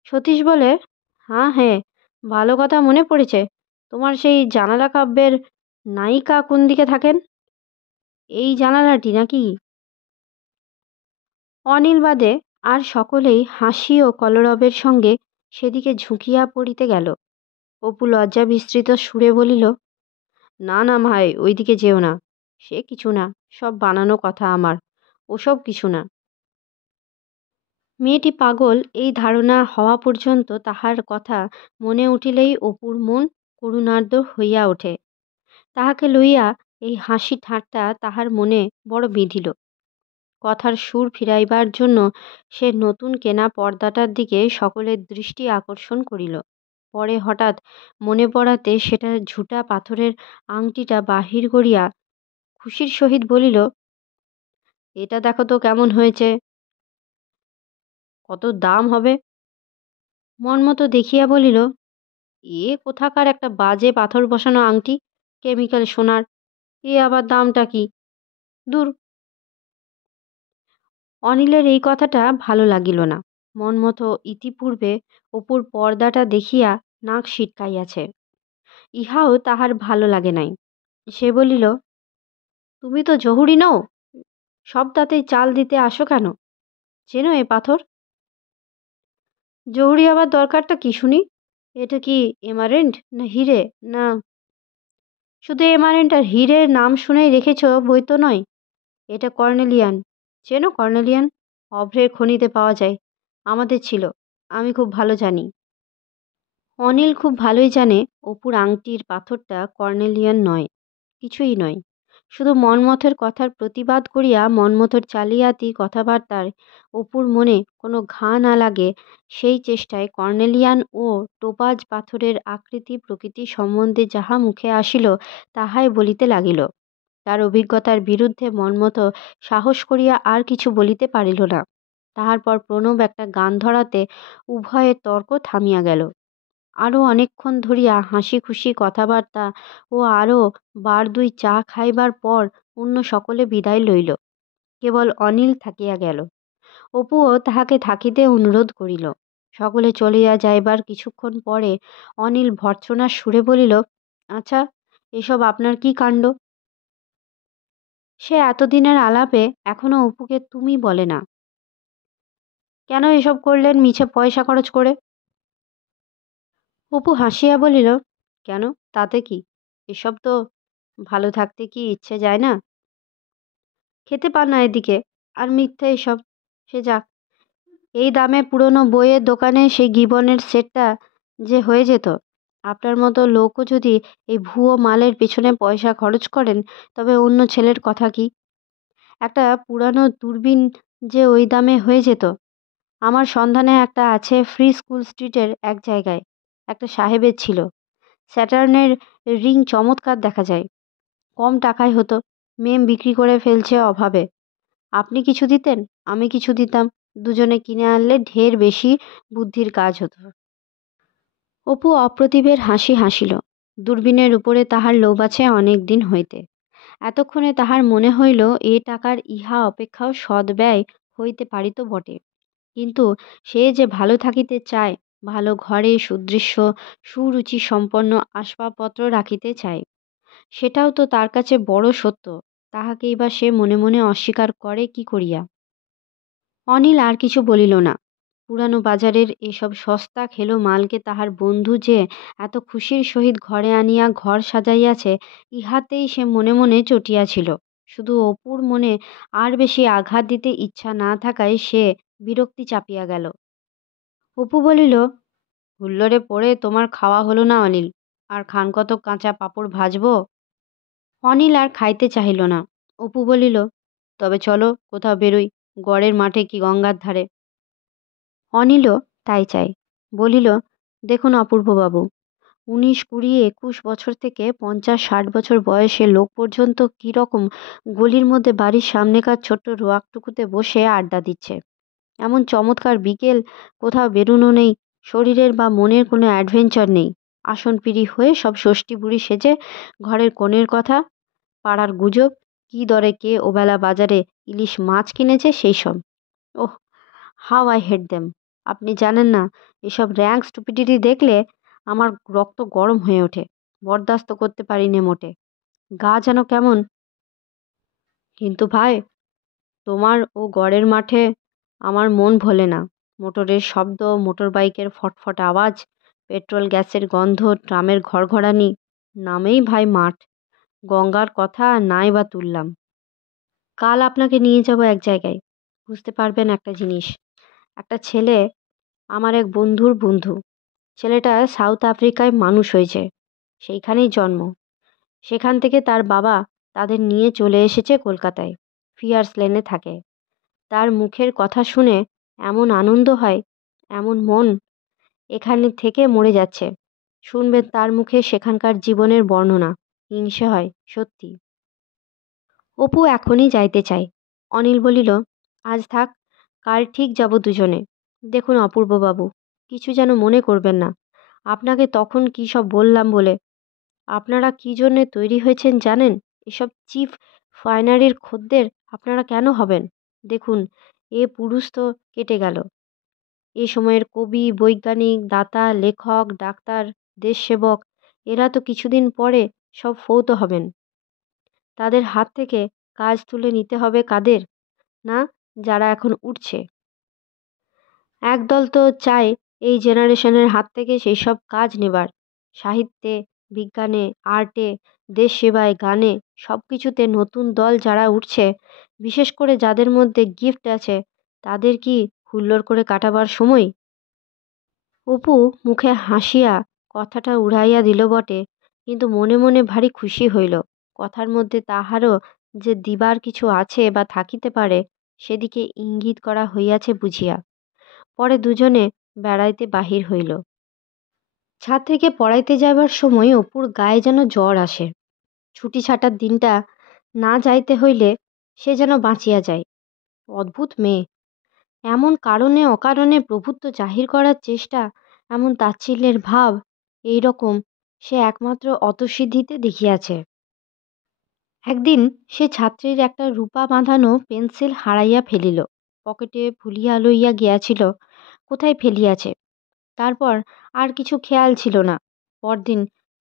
সতীশ বলে, হ্যাঁ, ভালো কথা মনে পড়েছে। তোমার সেই জানালা কাব্যের নায়িকা কোন দিকে থাকেন? এই জানালাটি নাকি? অনিল বাদে আর সকলেই হাসি ও কলরবের সঙ্গে সেদিকে ঝুঁকিয়া পড়িতে গেল। অপু লজ্জা বিস্তৃত সুরে বলিল, না না ভাই, ওইদিকে যেও না, সে কিছু না, সব বানানো কথা আমার, ওসব কিছু না। মেয়েটি পাগল এই ধারণা হওয়া পর্যন্ত তাহার কথা মনে উঠিলেই অপুর মন করুণার্দ্র হইয়া ওঠে। তাহাকে লইয়া এই হাসি ঠাট্টা তাহার মনে বড় বিঁধিল। কথার সুর ফিরাইবার জন্য সে নতুন কেনা পর্দাটার দিকে সকলের দৃষ্টি আকর্ষণ করিল। পরে হঠাৎ মনে পড়াতে সেটা ঝুটা পাথরের আংটিটা বাহির করিয়া খুশির সহিত বলিল, এটা দেখো তো কেমন হয়েছে, কত দাম হবে? মনমত দেখিয়া বলিল, এ কোথাকার একটা বাজে পাথর বসানো আংটি, কেমিক্যাল সোনার, এ আবার দামটা কি? দূর। অনিলের এই কথাটা ভালো লাগিল না। মনমত ইতিপূর্বে অপুর পর্দাটা দেখিয়া নাক সিটকাইয়াছে, ইহাও তাহার ভালো লাগে নাই। সে বলিল, তুমি তো জহুরি নও, সব তাতেই চাল দিতে আসো কেন? চেনো এ পাথর? জহুরি আবার দরকারটা কি শুনি? এটা কি এমারেন্ট না হিরে? না শুধু এমারেন্ট আর হিরের নাম শুনেই রেখেছ বই তো নয়। এটা কর্নেলিয়ান। চেনো কর্নেলিয়ান? অভ্রের খনিতে পাওয়া যায়। আমাদের ছিল। আমি খুব ভালো জানি। অনিল খুব ভালোই জানে অপুর আংটির পাথরটা কর্নেলিয়ান নয়, কিছুই নয়। শুধু মন্মথের কথার প্রতিবাদ করিয়া মন্মথের জালিয়াতি কথাবার্তার অপুর মনে কোনো ঘা না লাগে সেই চেষ্টায় কর্নেলিয়ান ও টোপাজ পাথরের আকৃতি প্রকৃতি সম্বন্ধে যাহা মুখে আসিল তাহাই বলিতে লাগিল। তার অভিজ্ঞতার বিরুদ্ধে মন্মথ সাহস করিয়া আর কিছু বলিতে পারিল না। তাহার পর প্রণব একটা গান ধরাতে উভয়ের তর্ক থামিয়া গেল। আরও অনেকক্ষণ ধরিয়া হাসি খুশি কথাবার্তা ও আরও বার দুই চা খাইবার পর অন্য সকলে বিদায় লইল। কেবল অনিল থাকিয়া গেল। অপুও তাহাকে থাকিতে অনুরোধ করিল। সকলে চলিয়া যাইবার কিছুক্ষণ পরে অনিল ভর্ৎসনার সুরে বলিল, আচ্ছা, এসব আপনার কি কাণ্ড? সে এতদিনের আলাপে এখনো অপুকে তুমি বলে না। কেন এসব করলেন মিছে পয়সা খরচ করে? অপু হাসিয়া বলিল, কেন, তাতে কি? এসব তো ভালো থাকতে কি ইচ্ছে যায় না? খেতে পান না এদিকে, আর মিথ্যে এসব। সে যাক, এই দামে পুরনো বইয়ের দোকানে সেই গিবনের সেটটা যে হয়ে যেত। আপনার মতো লোকও যদি এই ভুয়ো মালের পেছনে পয়সা খরচ করেন, তবে অন্য ছেলের কথা কি? একটা পুরানো দূরবীন যে ওই দামে হয়ে যেত। আমার সন্ধানে একটা আছে ফ্রি স্কুল স্ট্রিটের এক জায়গায়। একটা সাহেবের ছিল। স্যাটার্নের রিং চমৎকার দেখা যায়। কম টাকায় হতো। মেম বিক্রি করে ফেলছে অভাবে। আপনি কিছু দিতেন, আমি কিছু দিতাম। দুজনে কিনে আনলে ঢের বেশি বুদ্ধির কাজ হতো। অপু অপ্রতিভের হাসি হাসিল। দূরবীনের উপরে তাহার লোভ আছে অনেক দিন হইতে। এতক্ষণে তাহার মনে হইল এ টাকার ইহা অপেক্ষাও সদ্ব্যয় হইতে পারিত বটে। কিন্তু সে যে ভালো থাকিতে চায়, ভালো ঘরে সুদৃশ্য সুরুচি সম্পন্ন আসবাবপত্র রাখিতে চায়, সেটাও তো তার কাছে বড় সত্য। তাহাকেই বা সে মনে মনে অস্বীকার করে কি করিয়া? অনিল আর কিছু বলিল না। পুরানো বাজারের এসব সস্তা খেলো মালকে তাহার বন্ধু যে এত খুশির সহিত ঘরে আনিয়া ঘর সাজাইয়াছে, ইহাতেই সে মনে মনে চটিয়াছিল। শুধু অপুর মনে আর বেশি আঘাত দিতে ইচ্ছা না থাকায় সে বিরক্তি চাপিয়া গেল। অপু বলিল, হুল্লোড়ে পড়ে তোমার খাওয়া হলো না অনিল। আর খান কত কাঁচা পাঁপড় ভাজবো? অনিল আর খাইতে চাহিল না। অপু বলিল, তবে চলো কোথাও বেরোই, গড়ের মাঠে কি গঙ্গার ধারে। অনিলও তাই চাই। বলিল, দেখুন অপূর্ববাবু, ১৯, ২০, ২১ বছর থেকে ৫০, ৬০ বছর বয়সে লোক পর্যন্ত কীরকম গলির মধ্যে বাড়ির সামনেকার ছোট্ট রোয়াকটুকুতে বসে আড্ডা দিচ্ছে। এমন চমৎকার বিকেল, কোথাও বেরুনো নেই, শরীরের বা মনের কোনো অ্যাডভেঞ্চার নেই। আসন পিঁড়ি হয়ে সব ষষ্ঠী বুড়ি সেজে ঘরের কোণের কথা, পাড়ার গুজব, কী দরে কে ওবেলা বাজারে ইলিশ মাছ কিনেছে সেই সব। ওহ, হাউ আই হেট দেম! আপনি জানেন না, এসব র‍্যাঙ্ক স্টুপিডিটি দেখলে আমার রক্ত গরম হয়ে ওঠে। বরদাস্ত করতে পারি নে মোটে। গা যেন কেমন। কিন্তু ভাই, তোমার ও গড়ের মাঠে আমার মন ভোলে না। মোটরের শব্দ, মোটর বাইকের ফটফট আওয়াজ, পেট্রোল গ্যাসের গন্ধ, ট্রামের ঘড়ঘড়ানি। নামেই ভাই মাঠ। গঙ্গার কথা নাই বা তুললাম। কাল আপনাকে নিয়ে যাব এক জায়গায়। বুঝতে পারবেন একটা জিনিস। একটা ছেলে, আমার এক বন্ধুর বন্ধু। ছেলেটা সাউথ আফ্রিকায় মানুষ হয়েছে। সেইখানেই জন্ম। সেখান থেকে তার বাবা তাদের নিয়ে চলে এসেছে কলকাতায়। ফিয়ার্স লেনে থাকে। তার মুখের কথা শুনে এমন আনন্দ হয়, এমন মন এখানে থেকে মরে যাচ্ছে। শুনবেন তার মুখে সেখানকার জীবনের বর্ণনা। হিংসে হয় সত্যি। অপু এখনই যাইতে চায়। অনিল বলিল, আজ থাক, কাল ঠিক যাব দুজনে। দেখুন অপূর্ববাবু, কিছু যেন মনে করবেন না। আপনাকে তখন কী সব বললাম বলে। আপনারা কী জন্যে তৈরি হয়েছেন জানেন? এসব চিফ ফাইনারির খদ্দের আপনারা কেন হবেন? দেখুন, এ পুরুষ তো কেটে গেল। এ সময়ের কবি, বৈজ্ঞানিক, দাতা, লেখক, ডাক্তার, দেশসেবক, এরা তো কিছুদিন পরে সব ফৌত হবেন। তাদের হাত থেকে কাজ তুলে নিতে হবে কাদের? না, যারা এখন উঠছে। একদল তো চায় এই জেনারেশনের হাত থেকে সেই সব কাজ নেবার। সাহিত্যে, বিজ্ঞানে, আর্টে, দেশ সেবায়, গানে সব কিছুতে নতুন দল যারা উঠছে, বিশেষ করে যাদের মধ্যে গিফট আছে, তাদের কি হুল্লোড় করে কাটাবার সময়? অপু মুখে হাসিয়া কথাটা উড়াইয়া দিল বটে, কিন্তু মনে মনে ভারী খুশি হইল। কথার মধ্যে তাহারও যে দিবার কিছু আছে বা থাকিতে পারে, সেদিকে ইঙ্গিত করা হইয়াছে বুঝিয়া পরে দুজনে বেড়াইতে বাহির হইল। ছাদ থেকে পড়াইতে যাবার সময় অপুর গায়ে যেন জ্বর আসে। ছুটি ছাটার দিনটা না যাইতে হইলে সে যেন বাঁচিয়া যায়। অদ্ভুত মেয়ে, এমন কারণে অকারণে প্রভুত্ব জাহির করার চেষ্টা, এমন তাচ্ছিল্যের ভাব, এই রকম সে একমাত্র অতসিদ্ধিতে দেখিয়াছে। একদিন সে ছাত্রীর একটা রূপা বাঁধানো পেন্সিল হারাইয়া ফেলিল। পকেটে ভুলিয়া লইয়া গিয়াছিল, কোথায় ফেলিয়াছে। তারপর আর কিছু খেয়াল ছিল না। পরদিন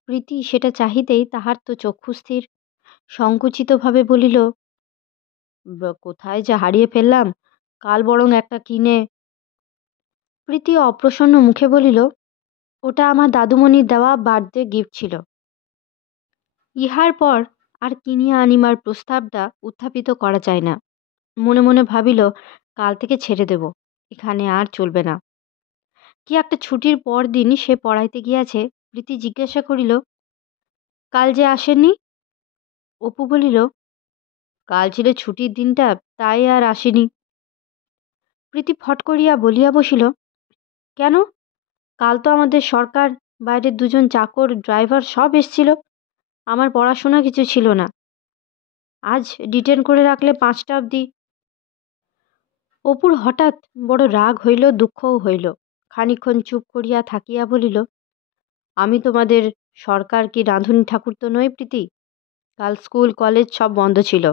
প্রীতি সেটা চাহিতেই তাহার তো চক্ষুস্থির। সংকুচিতভাবে বলিল, কোথায় যে হারিয়ে ফেললাম, কাল বরং একটা কিনে। প্রীতি অপ্রসন্ন মুখে বলিল, ওটা আমার দাদুমণির দেওয়া বার্থডে গিফট ছিল। ইহার পর আর কিনিয়া আনিমার প্রস্তাবটা উত্থাপিত করা যায় না। মনে মনে ভাবিল, কাল থেকে ছেড়ে দেব, এখানে আর চলবে না। কি একটা ছুটির পর দিন সে পড়াইতে গিয়াছে। প্রীতি জিজ্ঞাসা করিল, কাল যে আসেননি? অপু বলিল, কাল ছিল ছুটির দিনটা, তাই আর আসেনি। প্রীতি ফট করিয়া বলিয়া বসিল, কেন? কাল তো আমাদের সরকার, বাইরের দুজন চাকর, ড্রাইভার সব এসছিল। আমার পড়াশোনা কিছু ছিল না। আজ ডিটেন করে রাখলে 5টা অবধি। অপুর হঠাৎ বড় রাগ হইল, দুঃখও হইল। খানিকক্ষণ চুপ করিয়া থাকিয়া বলিল, আমি তোমাদের সরকার কি রাঁধুনি ঠাকুর তো নই প্রীতি। কাল স্কুল কলেজ সব বন্ধ ছিল,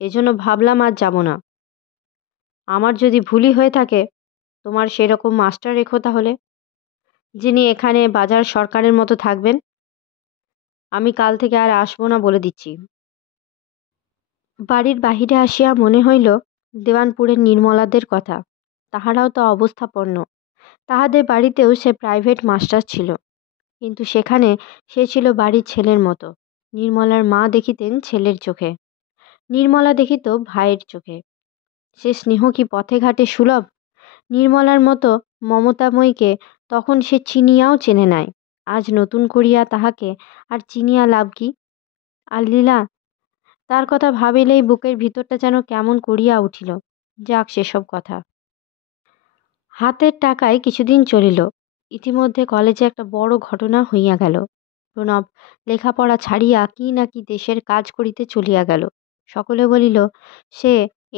এজন্য ভাবলাম আজ যাব না। আমার যদি ভুলই হয়ে থাকে, তোমার সেরকম মাস্টার রেখো তাহলে, যিনি এখানে বাজার সরকারের মতো থাকবেন। আমি কাল থেকে আর আসবো না বলে দিচ্ছি। বাড়ির বাহিরে আসিয়া মনে হইল দেওয়ানপুরের নির্মলাদের কথা। তাহারাও তো অবস্থাপন্ন। তাহাদের বাড়িতেও সে প্রাইভেট মাস্টার ছিল, কিন্তু সেখানে সে ছিল বাড়ির ছেলের মতো। নির্মলার মা দেখিতেন ছেলের চোখে, নির্মলা দেখিত ভাইয়ের চোখে। সে স্নেহ কি পথে ঘাটে সুলভ? নির্মলার মতো মমতাময়ীকে তখন সে চিনিয়াও চেনে নাই। আজ নতুন করিয়া তাহাকে আর চিনিয়া লাভ কি? আর লীলা, তার কথা ভাবিলেই বুকের ভিতরটা যেন কেমন করিয়া উঠিল। যাক সেসব কথা। হাতের টাকায় কিছুদিন চলিল। ইতিমধ্যে কলেজে একটা বড় ঘটনা হইয়া গেল। প্রণব লেখাপড়া ছাড়িয়া কি না কি দেশের কাজ করিতে চলিয়া গেল। সকলে বলিল সে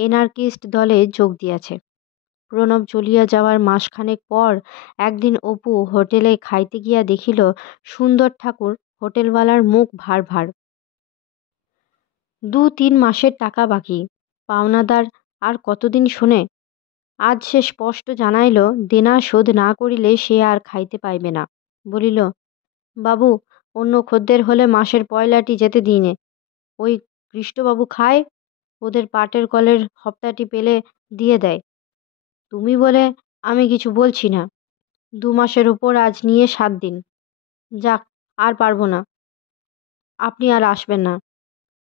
এনার্কিস্ট দলে যোগ দিয়াছে। প্রণব চলিয়া যাওয়ার মাসখানেক পর একদিন অপু হোটেলে খাইতে গিয়া দেখিল সুন্দর ঠাকুর হোটেলওয়ালার মুখ ভার ভার। 2-3 মাসের টাকা বাকি, পাওনাদার আর কতদিন শোনে। আজ সে স্পষ্ট জানাইল, দেনা শোধ না করিলে সে আর খাইতে পাইবে না। বলিল, বাবু, অন্য খদ্দের হলে মাসের পয়লাটি যেতে দিনে, ওই কৃষ্ণবাবু খায়, ওদের পাটের কলের হপ্তাটি পেলে দিয়ে দেয়। তুমি বলে আমি কিছু বলছি না। 2 মাসের উপর আজ নিয়ে 7 দিন। যাক, আর পারবো না। আপনি আর আসবেন না।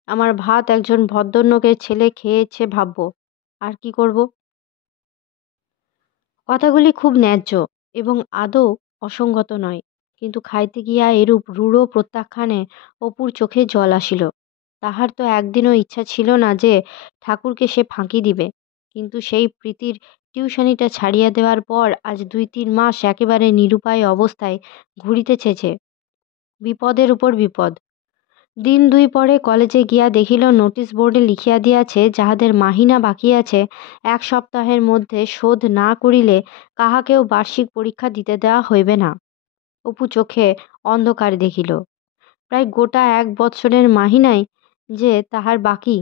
আমার ভাত একজন ভদ্রলোকের ছেলে খেয়েছে ভাববো, আর কি করব। কথাগুলি খুব ন্যায্য এবং আদৌ অসঙ্গত নয়, কিন্তু খাইতে গিয়া এরূপ রূঢ় প্রত্যাখ্যানে অপুর চোখে জল আসিল। তাহার তো একদিনও ইচ্ছা ছিল না যে ঠাকুরকে সে ফাঁকি দিবে, কিন্তু সেই প্রীতির টিউশনিটা ছাড়িয়া দেওয়ার পর আজ 2-3 মাস একেবারে নিরুপায় অবস্থায় ঘুরিতেছে। বিপদের উপর বিপদ। দিন 2 পরে কলেজে গিয়া দেখিল নোটিশ বোর্ডে লিখিয়া দিয়াছে, যাহাদের মাহিনা বাকি আছে 1 সপ্তাহের মধ্যে শোধ না করিলে কাহাকেও বার্ষিক পরীক্ষা দিতে দেওয়া হইবে না। অপু চোখে অন্ধকার দেখিল। প্রায় গোটা 1 বৎসরের মাহিনাই যে তাহার বাকি,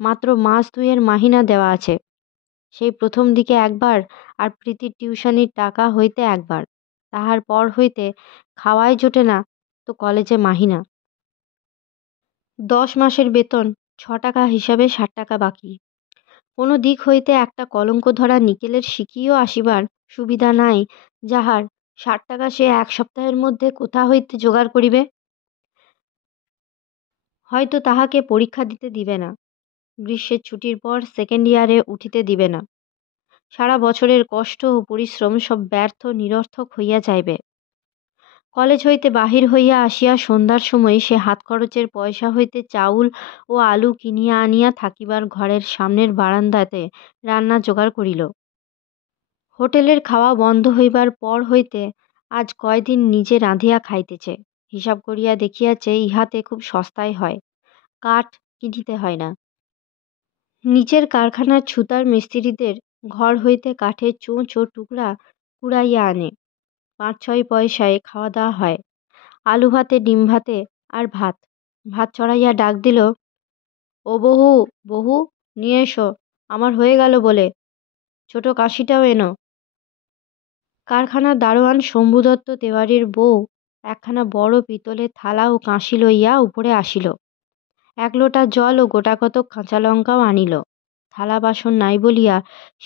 মাত্র মাস 2-এর মাহিনা দেওয়া আছে। সেই প্রথম দিকে একবার, আর প্রীতির টিউশনির টাকা হইতে একবার। তাহার পর হইতে খাওয়াই জোটে না, তো কলেজে মাহিনা। 10 মাসের বেতন 6 টাকা হিসাবে 60 টাকা বাকি। কোনো দিক হইতে একটা কলঙ্ক ধরা নিকেলের সিকিও আসিবার সুবিধা নাই যাহার, 60 টাকা সে 1 সপ্তাহের মধ্যে কোথা হইতে জোগাড় করিবে? হয়তো তাহাকে পরীক্ষা দিতে দিবে না, গ্রীষ্মের ছুটির পর সেকেন্ড ইয়ারে উঠিতে দিবে না। সারা বছরের কষ্ট ও পরিশ্রম সব ব্যর্থ নিরর্থক হইয়া যাইবে। কলেজ হইতে বাহির হইয়া আসিয়া সন্ধ্যার সময় সে হাত খরচের পয়সা হইতে চাউল ও আলু কিনিয়া আনিয়া থাকিবার ঘরের সামনের বারান্দাতে রান্না জোগাড় করিল। হোটেলের খাওয়া বন্ধ হইবার পর হইতে আজ কয়দিন নিজে রাঁধিয়া খাইতেছে। হিসাব করিয়া দেখিয়াছে ইহাতে খুব সস্তায় হয়, কাঠ কিনিতে হয় না। নিচের কারখানার ছুতার মিস্ত্রিদের ঘর হইতে কাঠের চোঁচ ও টুকরা কুড়াইয়া আনে, 5-6 পয়সায় খাওয়া দাওয়া হয়। আলু ভাতে, ডিম ভাতে আর ভাত। ভাত চড়াইয়া ডাক দিল, ও বহু, বহু, নিয়ে এসো, আমার হয়ে গেল বলে, ছোট কাশিটাও এনো। কারখানার দারোয়ান শম্ভুদত্ত তেওয়ারির বউ একখানা বড় পিতলের থালা ও কাঁসি লইয়া উপরে আসিল। 1 লোটা জল ও গোটাকতক কাঁচা লঙ্কাও আনিল। থালা বাসন নাই বলিয়া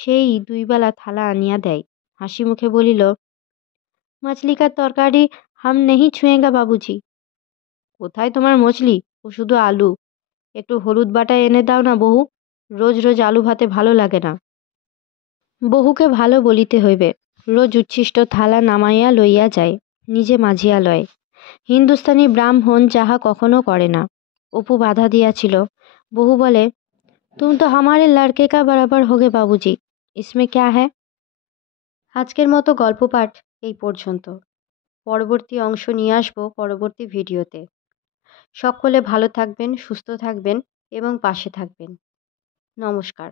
সেই 2 বেলা থালা আনিয়া দেয়। হাসি মুখে বলিল, মছলি কা তরকারি হাম নেহি ছুঁয়েগা বাবুজি। কোথায় তোমার মছলি, ও শুধু আলু। একটু হলুদ বাটা এনে দাও না বহু, রোজ রোজ আলু ভাতে ভালো লাগে না। বহুকে ভালো বলিতে হইবে। রোজ উচ্ছিষ্ট থালা নামাইয়া লইয়া যায়, নিজে মাজিয়া লয়। হিন্দুস্তানি ব্রাহ্মণ যাহা কখনো করে না। অপু বাধা দিয়াছিল। বহু বলে, তুম তো হামারে লড়কে কা বরাবর হোগে বাবুজি, ইসমে ক্যা হ্যায়। আজকের মতো গল্প পাঠ এই পর্যন্ত। পরবর্তী অংশ নিয়ে আসবো পরবর্তী ভিডিওতে। সকলে ভালো থাকবেন, সুস্থ থাকবেন এবং পাশে থাকবেন। নমস্কার।